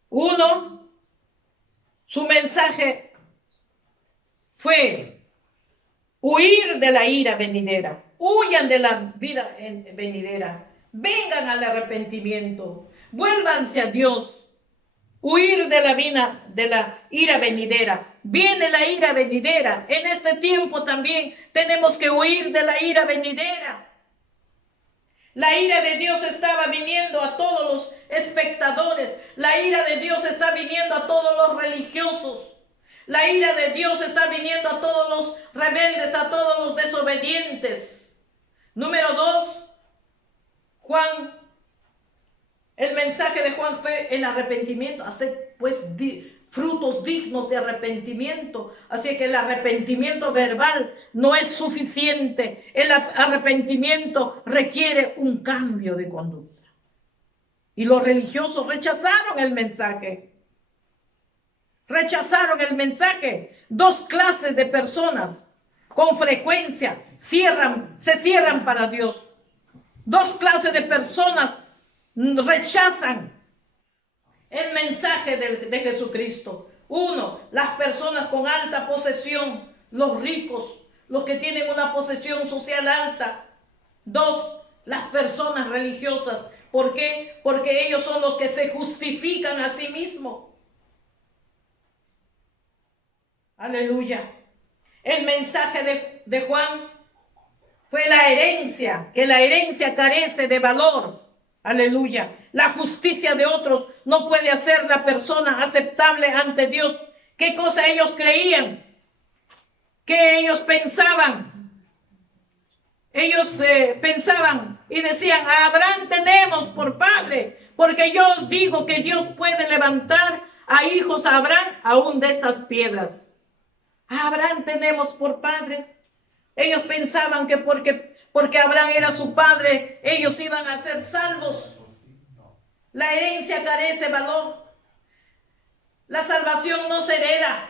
1, su mensaje fue huir de la ira venidera. Huyan de la vida venidera. Vengan al arrepentimiento. Vuélvanse a Dios. Huir de la ira venidera. Viene la ira venidera. En este tiempo también tenemos que huir de la ira venidera. La ira de Dios estaba viniendo a todos los espectadores. La ira de Dios está viniendo a todos los religiosos. La ira de Dios está viniendo a todos los rebeldes, a todos los desobedientes. Número 2, el mensaje de Juan fue el arrepentimiento. Hacer pues frutos dignos de arrepentimiento. Así que el arrepentimiento verbal no es suficiente. El arrepentimiento requiere un cambio de conducta. Y los religiosos rechazaron el mensaje. Rechazaron el mensaje. 2 clases de personas con frecuencia se cierran para Dios. 2 clases de personas rechazan el mensaje de Jesucristo. 1, las personas con alta posesión, los ricos, los que tienen una posesión social alta. 2, las personas religiosas. ¿Por qué? Porque ellos son los que se justifican a sí mismos. Aleluya. El mensaje de Juan fue la herencia, que la herencia carece de valor. Aleluya. La justicia de otros no puede hacer la persona aceptable ante Dios. ¿Qué cosa ellos creían? ¿Qué ellos pensaban? Ellos pensaban y decían: a Abraham tenemos por padre, porque yo os digo que Dios puede levantar a hijos a Abraham aún de estas piedras. A Abraham tenemos por padre. Ellos pensaban que porque Abraham era su padre, ellos iban a ser salvos. La herencia carece de valor. La salvación no se hereda.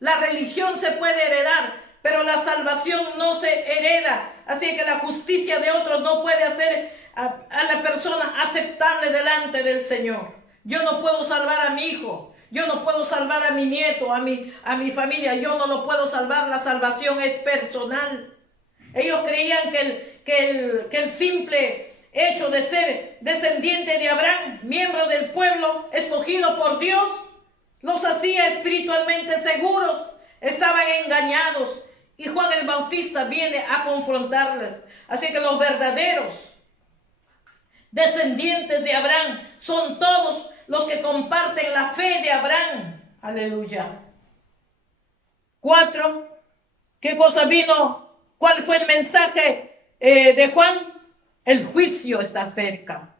La religión se puede heredar, pero la salvación no se hereda. Así que la justicia de otros no puede hacer a la persona aceptable delante del Señor. Yo no puedo salvar a mi hijo. Yo no puedo salvar a mi nieto, a mi familia. Yo no lo puedo salvar. La salvación es personal. Ellos creían que el simple hecho de ser descendiente de Abraham, miembro del pueblo escogido por Dios, los hacía espiritualmente seguros. Estaban engañados. Y Juan el Bautista viene a confrontarles. Así que los verdaderos descendientes de Abraham son todos los que comparten la fe de Abraham. Aleluya. 4. ¿Qué cosa vino? ¿Cuál fue el mensaje de Juan? El juicio está cerca.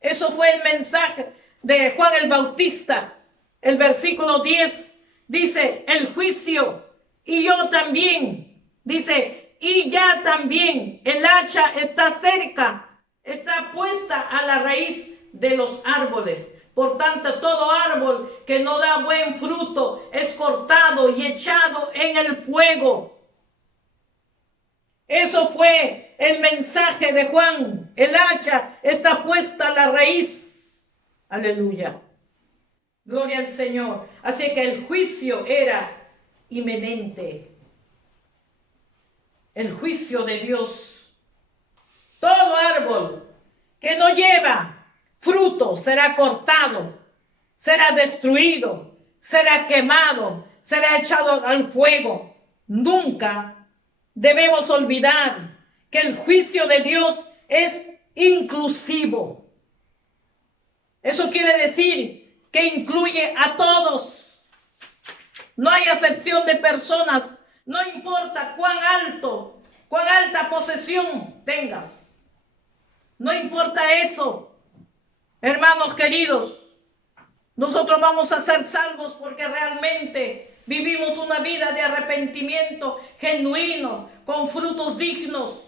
Eso fue el mensaje de Juan el Bautista. El versículo 10 dice: el juicio, y yo también. Dice: y ya también el hacha está cerca, está puesta a la raíz de los árboles. Por tanto, todo árbol que no da buen fruto es cortado y echado en el fuego. Eso fue el mensaje de Juan. El hacha está puesta a la raíz. Aleluya. Gloria al Señor. Así que el juicio era inminente. El juicio de Dios. Todo árbol que no lleva fruto será cortado, será destruido, será quemado, será echado al fuego. Nunca debemos olvidar que el juicio de Dios es inclusivo. Eso quiere decir que incluye a todos. No hay acepción de personas. No importa cuán alta posesión tengas. No importa eso, hermanos queridos. Nosotros vamos a ser salvos porque realmente vivimos una vida de arrepentimiento genuino, con frutos dignos.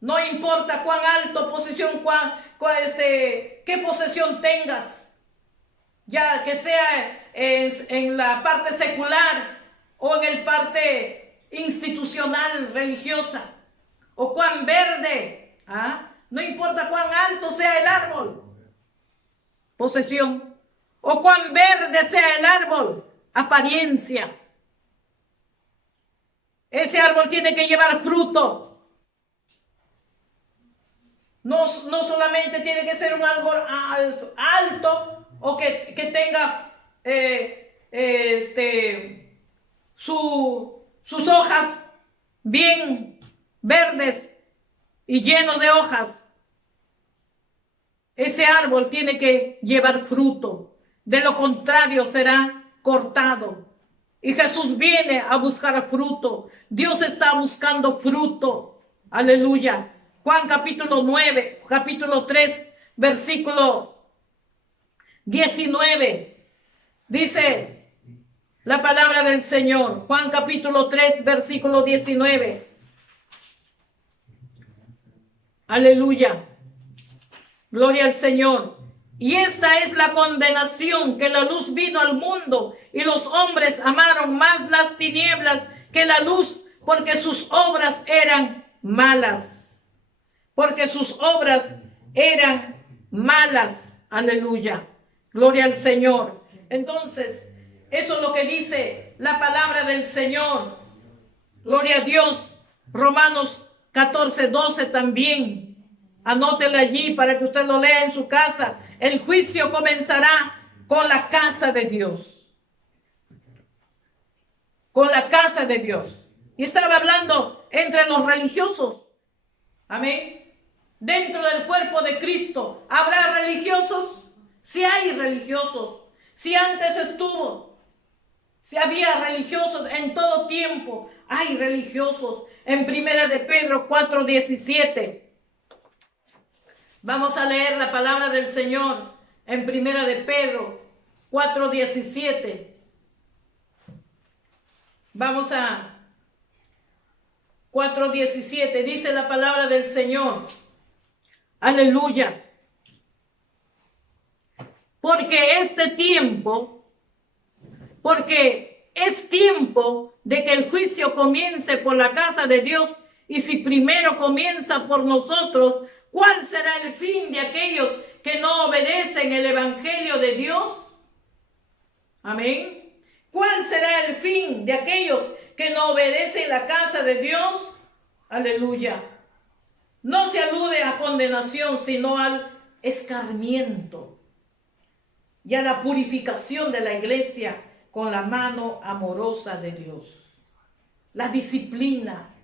No importa cuán alto posición, qué posesión tengas, ya que sea en la parte secular o en el parte institucional, religiosa, o cuán verde, no importa cuán alto sea el árbol, posesión, o cuán verde sea el árbol, apariencia. Ese árbol tiene que llevar fruto. No solamente tiene que ser un árbol alto o que tenga sus hojas bien verdes y lleno de hojas. Ese árbol tiene que llevar fruto. De lo contrario será cortado. Y Jesús viene a buscar fruto. Dios está buscando fruto. Aleluya. Juan capítulo 9, capítulo 3, versículo 19. Dice la palabra del Señor. Juan capítulo 3, versículo 19. Aleluya. Gloria al Señor. Y esta es la condenación, que la luz vino al mundo y los hombres amaron más las tinieblas que la luz, porque sus obras eran malas. Porque sus obras eran malas. Aleluya. Gloria al Señor. Entonces, eso es lo que dice la palabra del Señor. Gloria a Dios. Romanos 14:12 también. Anótelo allí para que usted lo lea en su casa. El juicio comenzará con la casa de Dios. Con la casa de Dios. Y estaba hablando entre los religiosos. Amén. Dentro del cuerpo de Cristo, ¿habrá religiosos? Si hay religiosos. Si antes estuvo. Si había religiosos en todo tiempo. Hay religiosos. En 1 de Pedro 4:17. Vamos a leer la palabra del Señor en 1 de Pedro 4:17. Vamos a 4:17. Dice la palabra del Señor. Aleluya. Porque es tiempo de que el juicio comience por la casa de Dios. Y si primero comienza por nosotros, ¿cuál será el fin de aquellos que no obedecen el evangelio de Dios? Amén. ¿Cuál será el fin de aquellos que no obedecen la casa de Dios? Aleluya. No se alude a condenación, sino al escarmiento y a la purificación de la iglesia con la mano amorosa de Dios. La disciplina.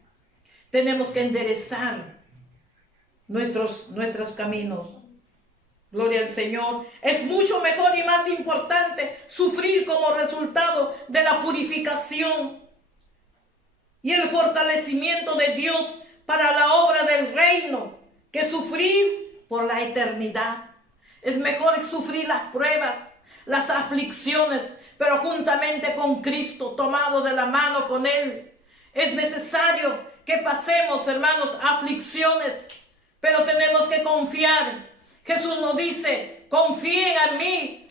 Tenemos que enderezar nuestros caminos. Gloria al Señor. Es mucho mejor y más importante sufrir como resultado de la purificación y el fortalecimiento de Dios para la obra del reino que sufrir por la eternidad. Es mejor sufrir las pruebas, las aflicciones, pero juntamente con Cristo, tomado de la mano con Él. Es necesario que pasemos, hermanos, aflicciones, pero tenemos que confiar. Jesús nos dice, confíen en mí.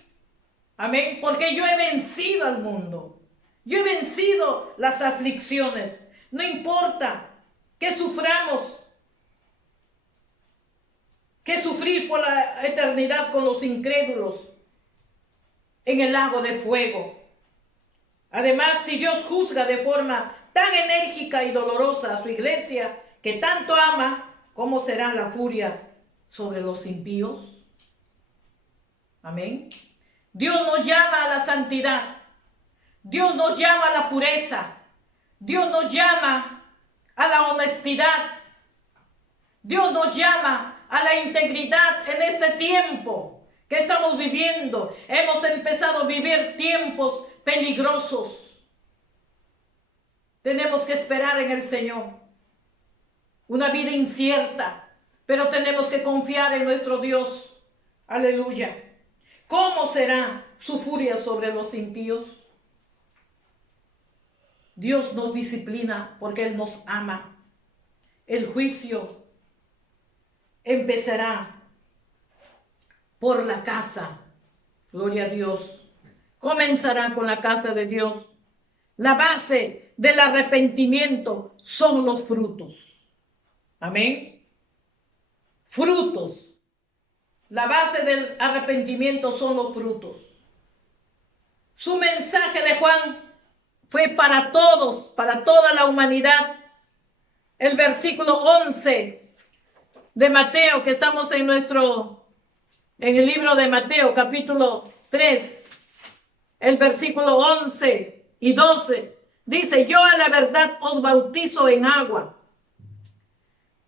Amén. Porque yo he vencido al mundo. Yo he vencido las aflicciones. No importa que suframos, que sufrir por la eternidad con los incrédulos en el lago de fuego. Además, si Dios juzga de forma tan enérgica y dolorosa a su iglesia que tanto ama, ¿cómo será la furia sobre los impíos? Amén. Dios nos llama a la santidad. Dios nos llama a la pureza. Dios nos llama a la honestidad. Dios nos llama a la integridad en este tiempo que estamos viviendo. Hemos empezado a vivir tiempos peligrosos. Tenemos que esperar en el Señor. Una vida incierta, pero tenemos que confiar en nuestro Dios. Aleluya. ¿Cómo será su furia sobre los impíos? Dios nos disciplina porque Él nos ama. El juicio empezará por la casa. Gloria a Dios. Comenzará con la casa de Dios. La base del arrepentimiento son los frutos. Amén. Frutos. La base del arrepentimiento son los frutos. Su mensaje de Juan fue para todos, para toda la humanidad. El versículo 11 de Mateo, que estamos en el libro de Mateo, capítulo 3, el versículo 11 y 12, dice: yo a la verdad os bautizo en agua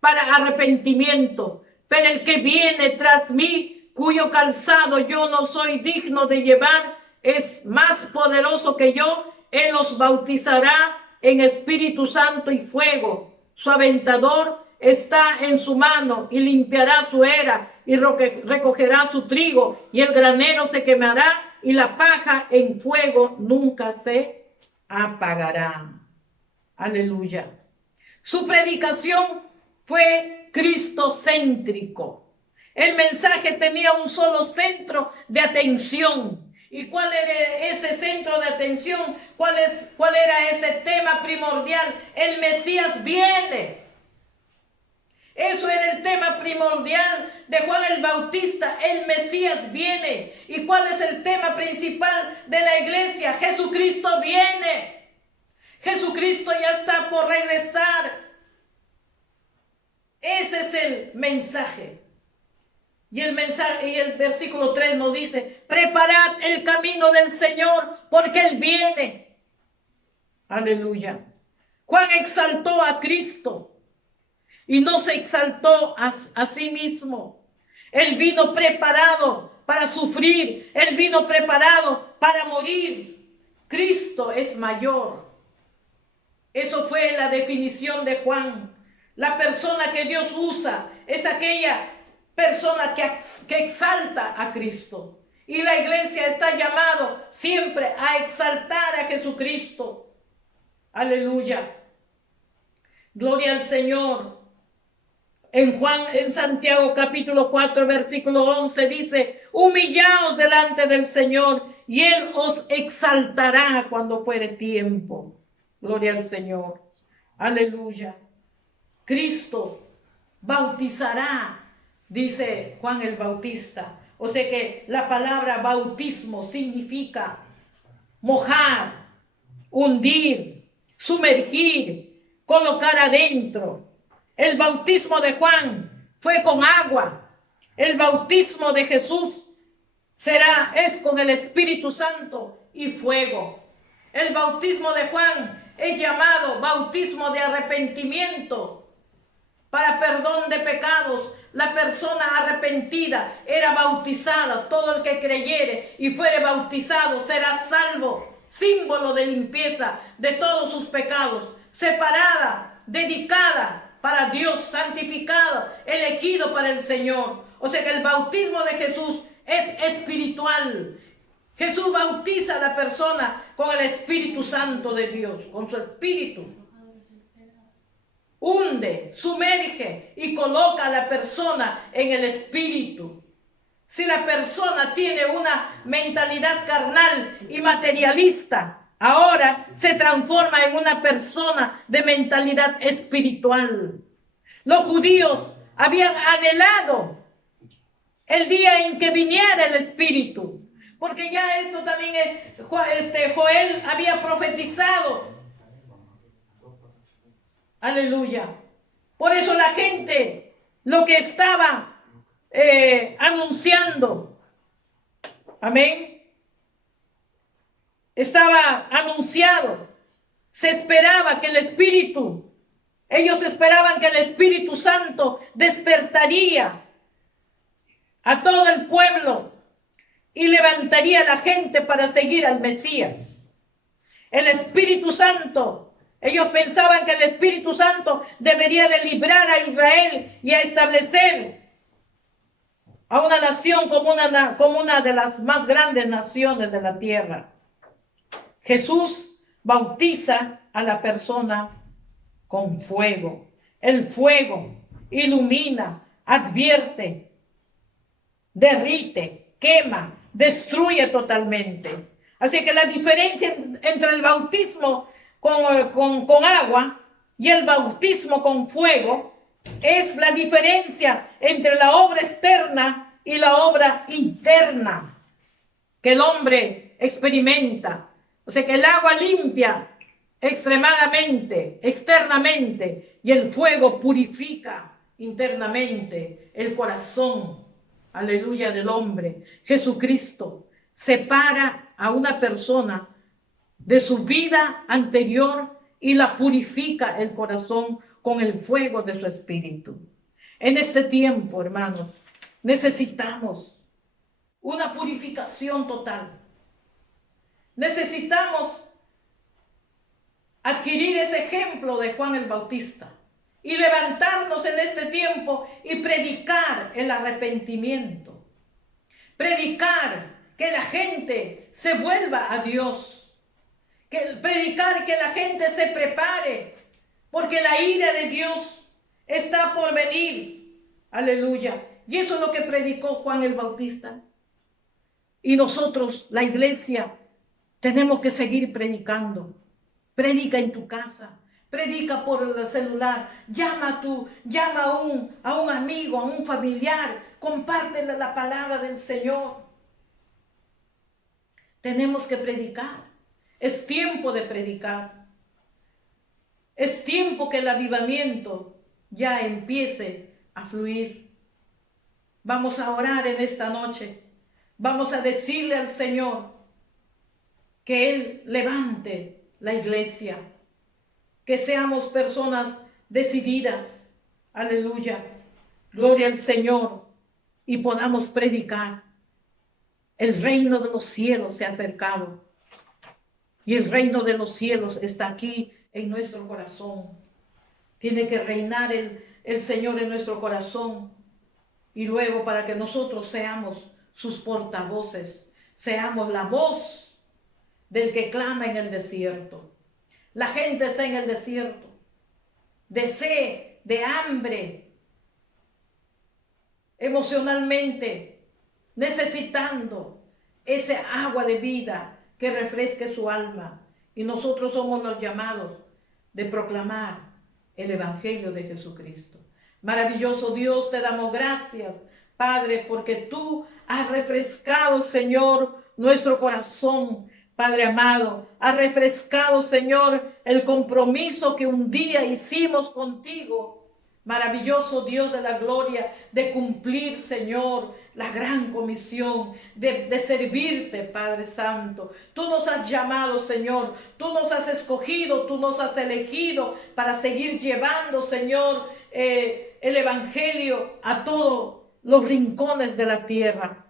para arrepentimiento, pero el que viene tras mí, cuyo calzado yo no soy digno de llevar, es más poderoso que yo. Él os bautizará en Espíritu Santo y fuego. Su aventador está en su mano y limpiará su era y recogerá su trigo, y el granero se quemará y la paja en fuego nunca se apagará. Aleluya. Su predicación fue cristocéntrico. El mensaje tenía un solo centro de atención. ¿Y cuál era ese centro de atención? ¿Cuál era ese tema primordial? El Mesías viene. Eso era el tema primordial de Juan el Bautista. El Mesías viene. ¿Y cuál es el tema principal de la iglesia? Jesucristo viene. Jesucristo ya está por regresar. Ese es el mensaje. Y el versículo 3 nos dice: preparad el camino del Señor, porque Él viene. Aleluya. Juan exaltó a Cristo y no se exaltó a sí mismo. Él vino preparado para sufrir. Él vino preparado para morir. Cristo es mayor. Eso fue la definición de Juan. La persona que Dios usa es aquella persona que exalta a Cristo. Y la iglesia está llamado siempre a exaltar a Jesucristo. Aleluya. Gloria al Señor. En Santiago capítulo 4 versículo 11 dice: humillaos delante del Señor y Él os exaltará cuando fuere tiempo. Gloria al Señor. Aleluya. Cristo bautizará, dice Juan el Bautista. O sea que la palabra bautismo significa mojar, hundir, sumergir, colocar adentro. El bautismo de Juan fue con agua. El bautismo de Jesús es con el Espíritu Santo y fuego. El bautismo de Juan es llamado bautismo de arrepentimiento para perdón de pecados. La persona arrepentida era bautizada. Todo el que creyere y fuere bautizado será salvo. Símbolo de limpieza de todos sus pecados. Separada, dedicada para Dios, santificado, elegido para el Señor. O sea que el bautismo de Jesús es espiritual. Jesús bautiza a la persona con el Espíritu Santo de Dios, con su Espíritu. Hunde, sumerge y coloca a la persona en el Espíritu. Si la persona tiene una mentalidad carnal y materialista, ahora se transforma en una persona de mentalidad espiritual. Los judíos habían anhelado el día en que viniera el Espíritu, porque ya esto también Joel había profetizado. Aleluya. Por eso la gente lo que estaba anunciando, amén, estaba anunciado. Se esperaba que ellos esperaban que el Espíritu Santo despertaría a todo el pueblo y levantaría a la gente para seguir al Mesías. El Espíritu Santo Ellos pensaban que el Espíritu Santo debería de librar a Israel y a establecer a una nación como una de las más grandes naciones de la tierra. Jesús bautiza a la persona con fuego. El fuego ilumina, advierte, derrite, quema, destruye totalmente. Así que la diferencia entre el bautismo con agua y el bautismo con fuego es la diferencia entre la obra externa y la obra interna que el hombre experimenta. O sea que el agua limpia extremadamente, externamente, y el fuego purifica internamente el corazón, aleluya, del hombre. Jesucristo separa a una persona de su vida anterior y la purifica el corazón con el fuego de su espíritu. En este tiempo, hermanos, necesitamos una purificación total. Necesitamos adquirir ese ejemplo de Juan el Bautista y levantarnos en este tiempo y predicar el arrepentimiento. Predicar que la gente se vuelva a Dios. Predicar que la gente se prepare, porque la ira de Dios está por venir. Aleluya. Y eso es lo que predicó Juan el Bautista. Y nosotros, la iglesia, tenemos que seguir predicando. Predica en tu casa, predica por el celular, llama a un amigo, a un familiar, compártele la palabra del Señor. Tenemos que predicar. Es tiempo de predicar. Es tiempo que el avivamiento ya empiece a fluir. Vamos a orar en esta noche. Vamos a decirle al Señor que Él levante la iglesia, que seamos personas decididas, aleluya, gloria al Señor, y podamos predicar. El reino de los cielos se ha acercado y el reino de los cielos está aquí en nuestro corazón. Tiene que reinar el Señor en nuestro corazón, y luego para que nosotros seamos sus portavoces, seamos la voz del que clama en el desierto. La gente está en el desierto, de sed, de hambre, emocionalmente, necesitando ese agua de vida que refresque su alma. Y nosotros somos los llamados de proclamar el Evangelio de Jesucristo. Maravilloso Dios, te damos gracias, Padre, porque tú has refrescado, Señor, nuestro corazón. Padre amado, ha refrescado, Señor, el compromiso que un día hicimos contigo. Maravilloso Dios de la gloria, de cumplir, Señor, la gran comisión, de servirte, Padre Santo. Tú nos has llamado, Señor, tú nos has escogido, tú nos has elegido para seguir llevando, Señor, el Evangelio a todos los rincones de la tierra.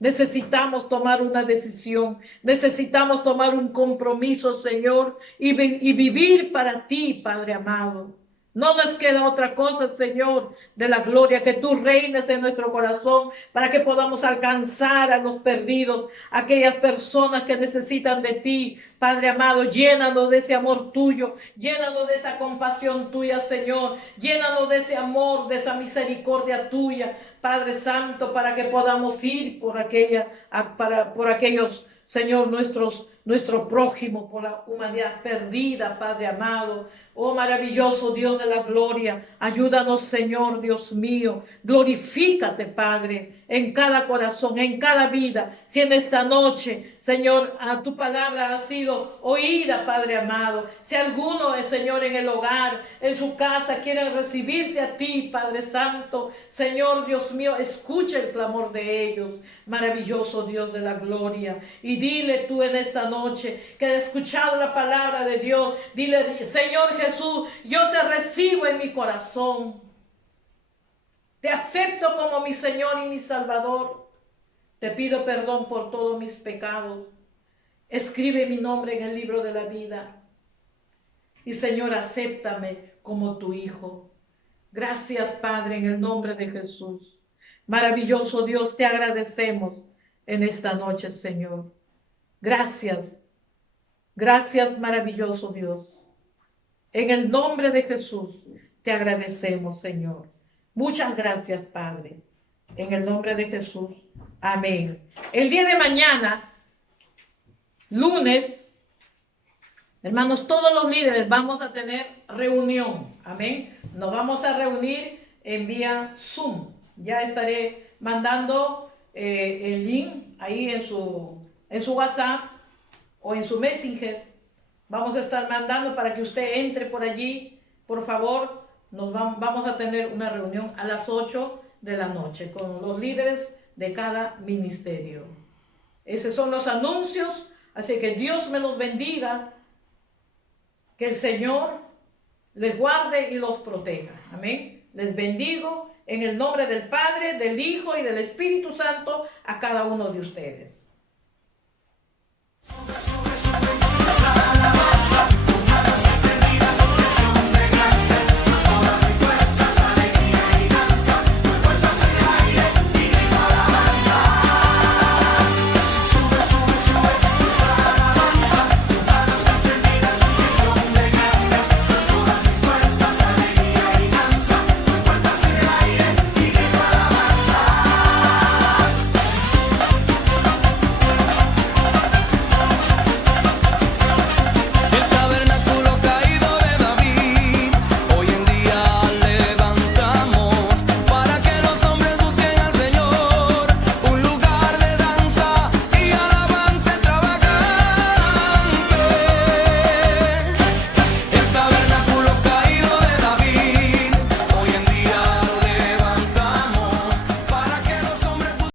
Necesitamos tomar una decisión, necesitamos tomar un compromiso, Señor, y vivir para ti, Padre amado. No nos queda otra cosa, Señor, de la gloria, que tú reines en nuestro corazón para que podamos alcanzar a los perdidos, aquellas personas que necesitan de ti, Padre amado. Llénanos de ese amor tuyo, llénanos de esa compasión tuya, Señor, llénanos de ese amor, de esa misericordia tuya, Padre Santo, para que podamos ir por aquellos, Señor, nuestro prójimo, por la humanidad perdida, Padre amado. Oh maravilloso Dios de la gloria, ayúdanos, Señor, Dios mío. Glorifícate, Padre, en cada corazón, en cada vida. Si en esta noche, Señor, a tu palabra ha sido oída, Padre amado. Si alguno, Señor, en el hogar, en su casa, quieren recibirte a ti, Padre Santo, Señor, Dios mío, escucha el clamor de ellos. Maravilloso Dios de la gloria. Y dile tú en esta noche que has escuchado la palabra de Dios. Dile, Señor Jesús, yo te recibo en mi corazón. Te acepto como mi Señor y mi Salvador. Te pido perdón por todos mis pecados. Escribe mi nombre en el libro de la vida. Y Señor, acéptame como tu hijo. Gracias, Padre, en el nombre de Jesús. Maravilloso Dios, te agradecemos en esta noche, Señor. Gracias. Gracias, maravilloso Dios. En el nombre de Jesús, te agradecemos, Señor. Muchas gracias, Padre. En el nombre de Jesús. Amén. El día de mañana, lunes, hermanos, todos los líderes vamos a tener reunión. Amén. Nos vamos a reunir en vía Zoom. Ya estaré mandando el link ahí en su WhatsApp o en su Messenger. Vamos a estar mandando para que usted entre por allí. Por favor, vamos a tener una reunión a las 8 de la noche con los líderes de cada ministerio. Esos son los anuncios. Así que Dios me los bendiga. Que el Señor les guarde y los proteja. Amén. Les bendigo en el nombre del Padre, del Hijo y del Espíritu Santo a cada uno de ustedes.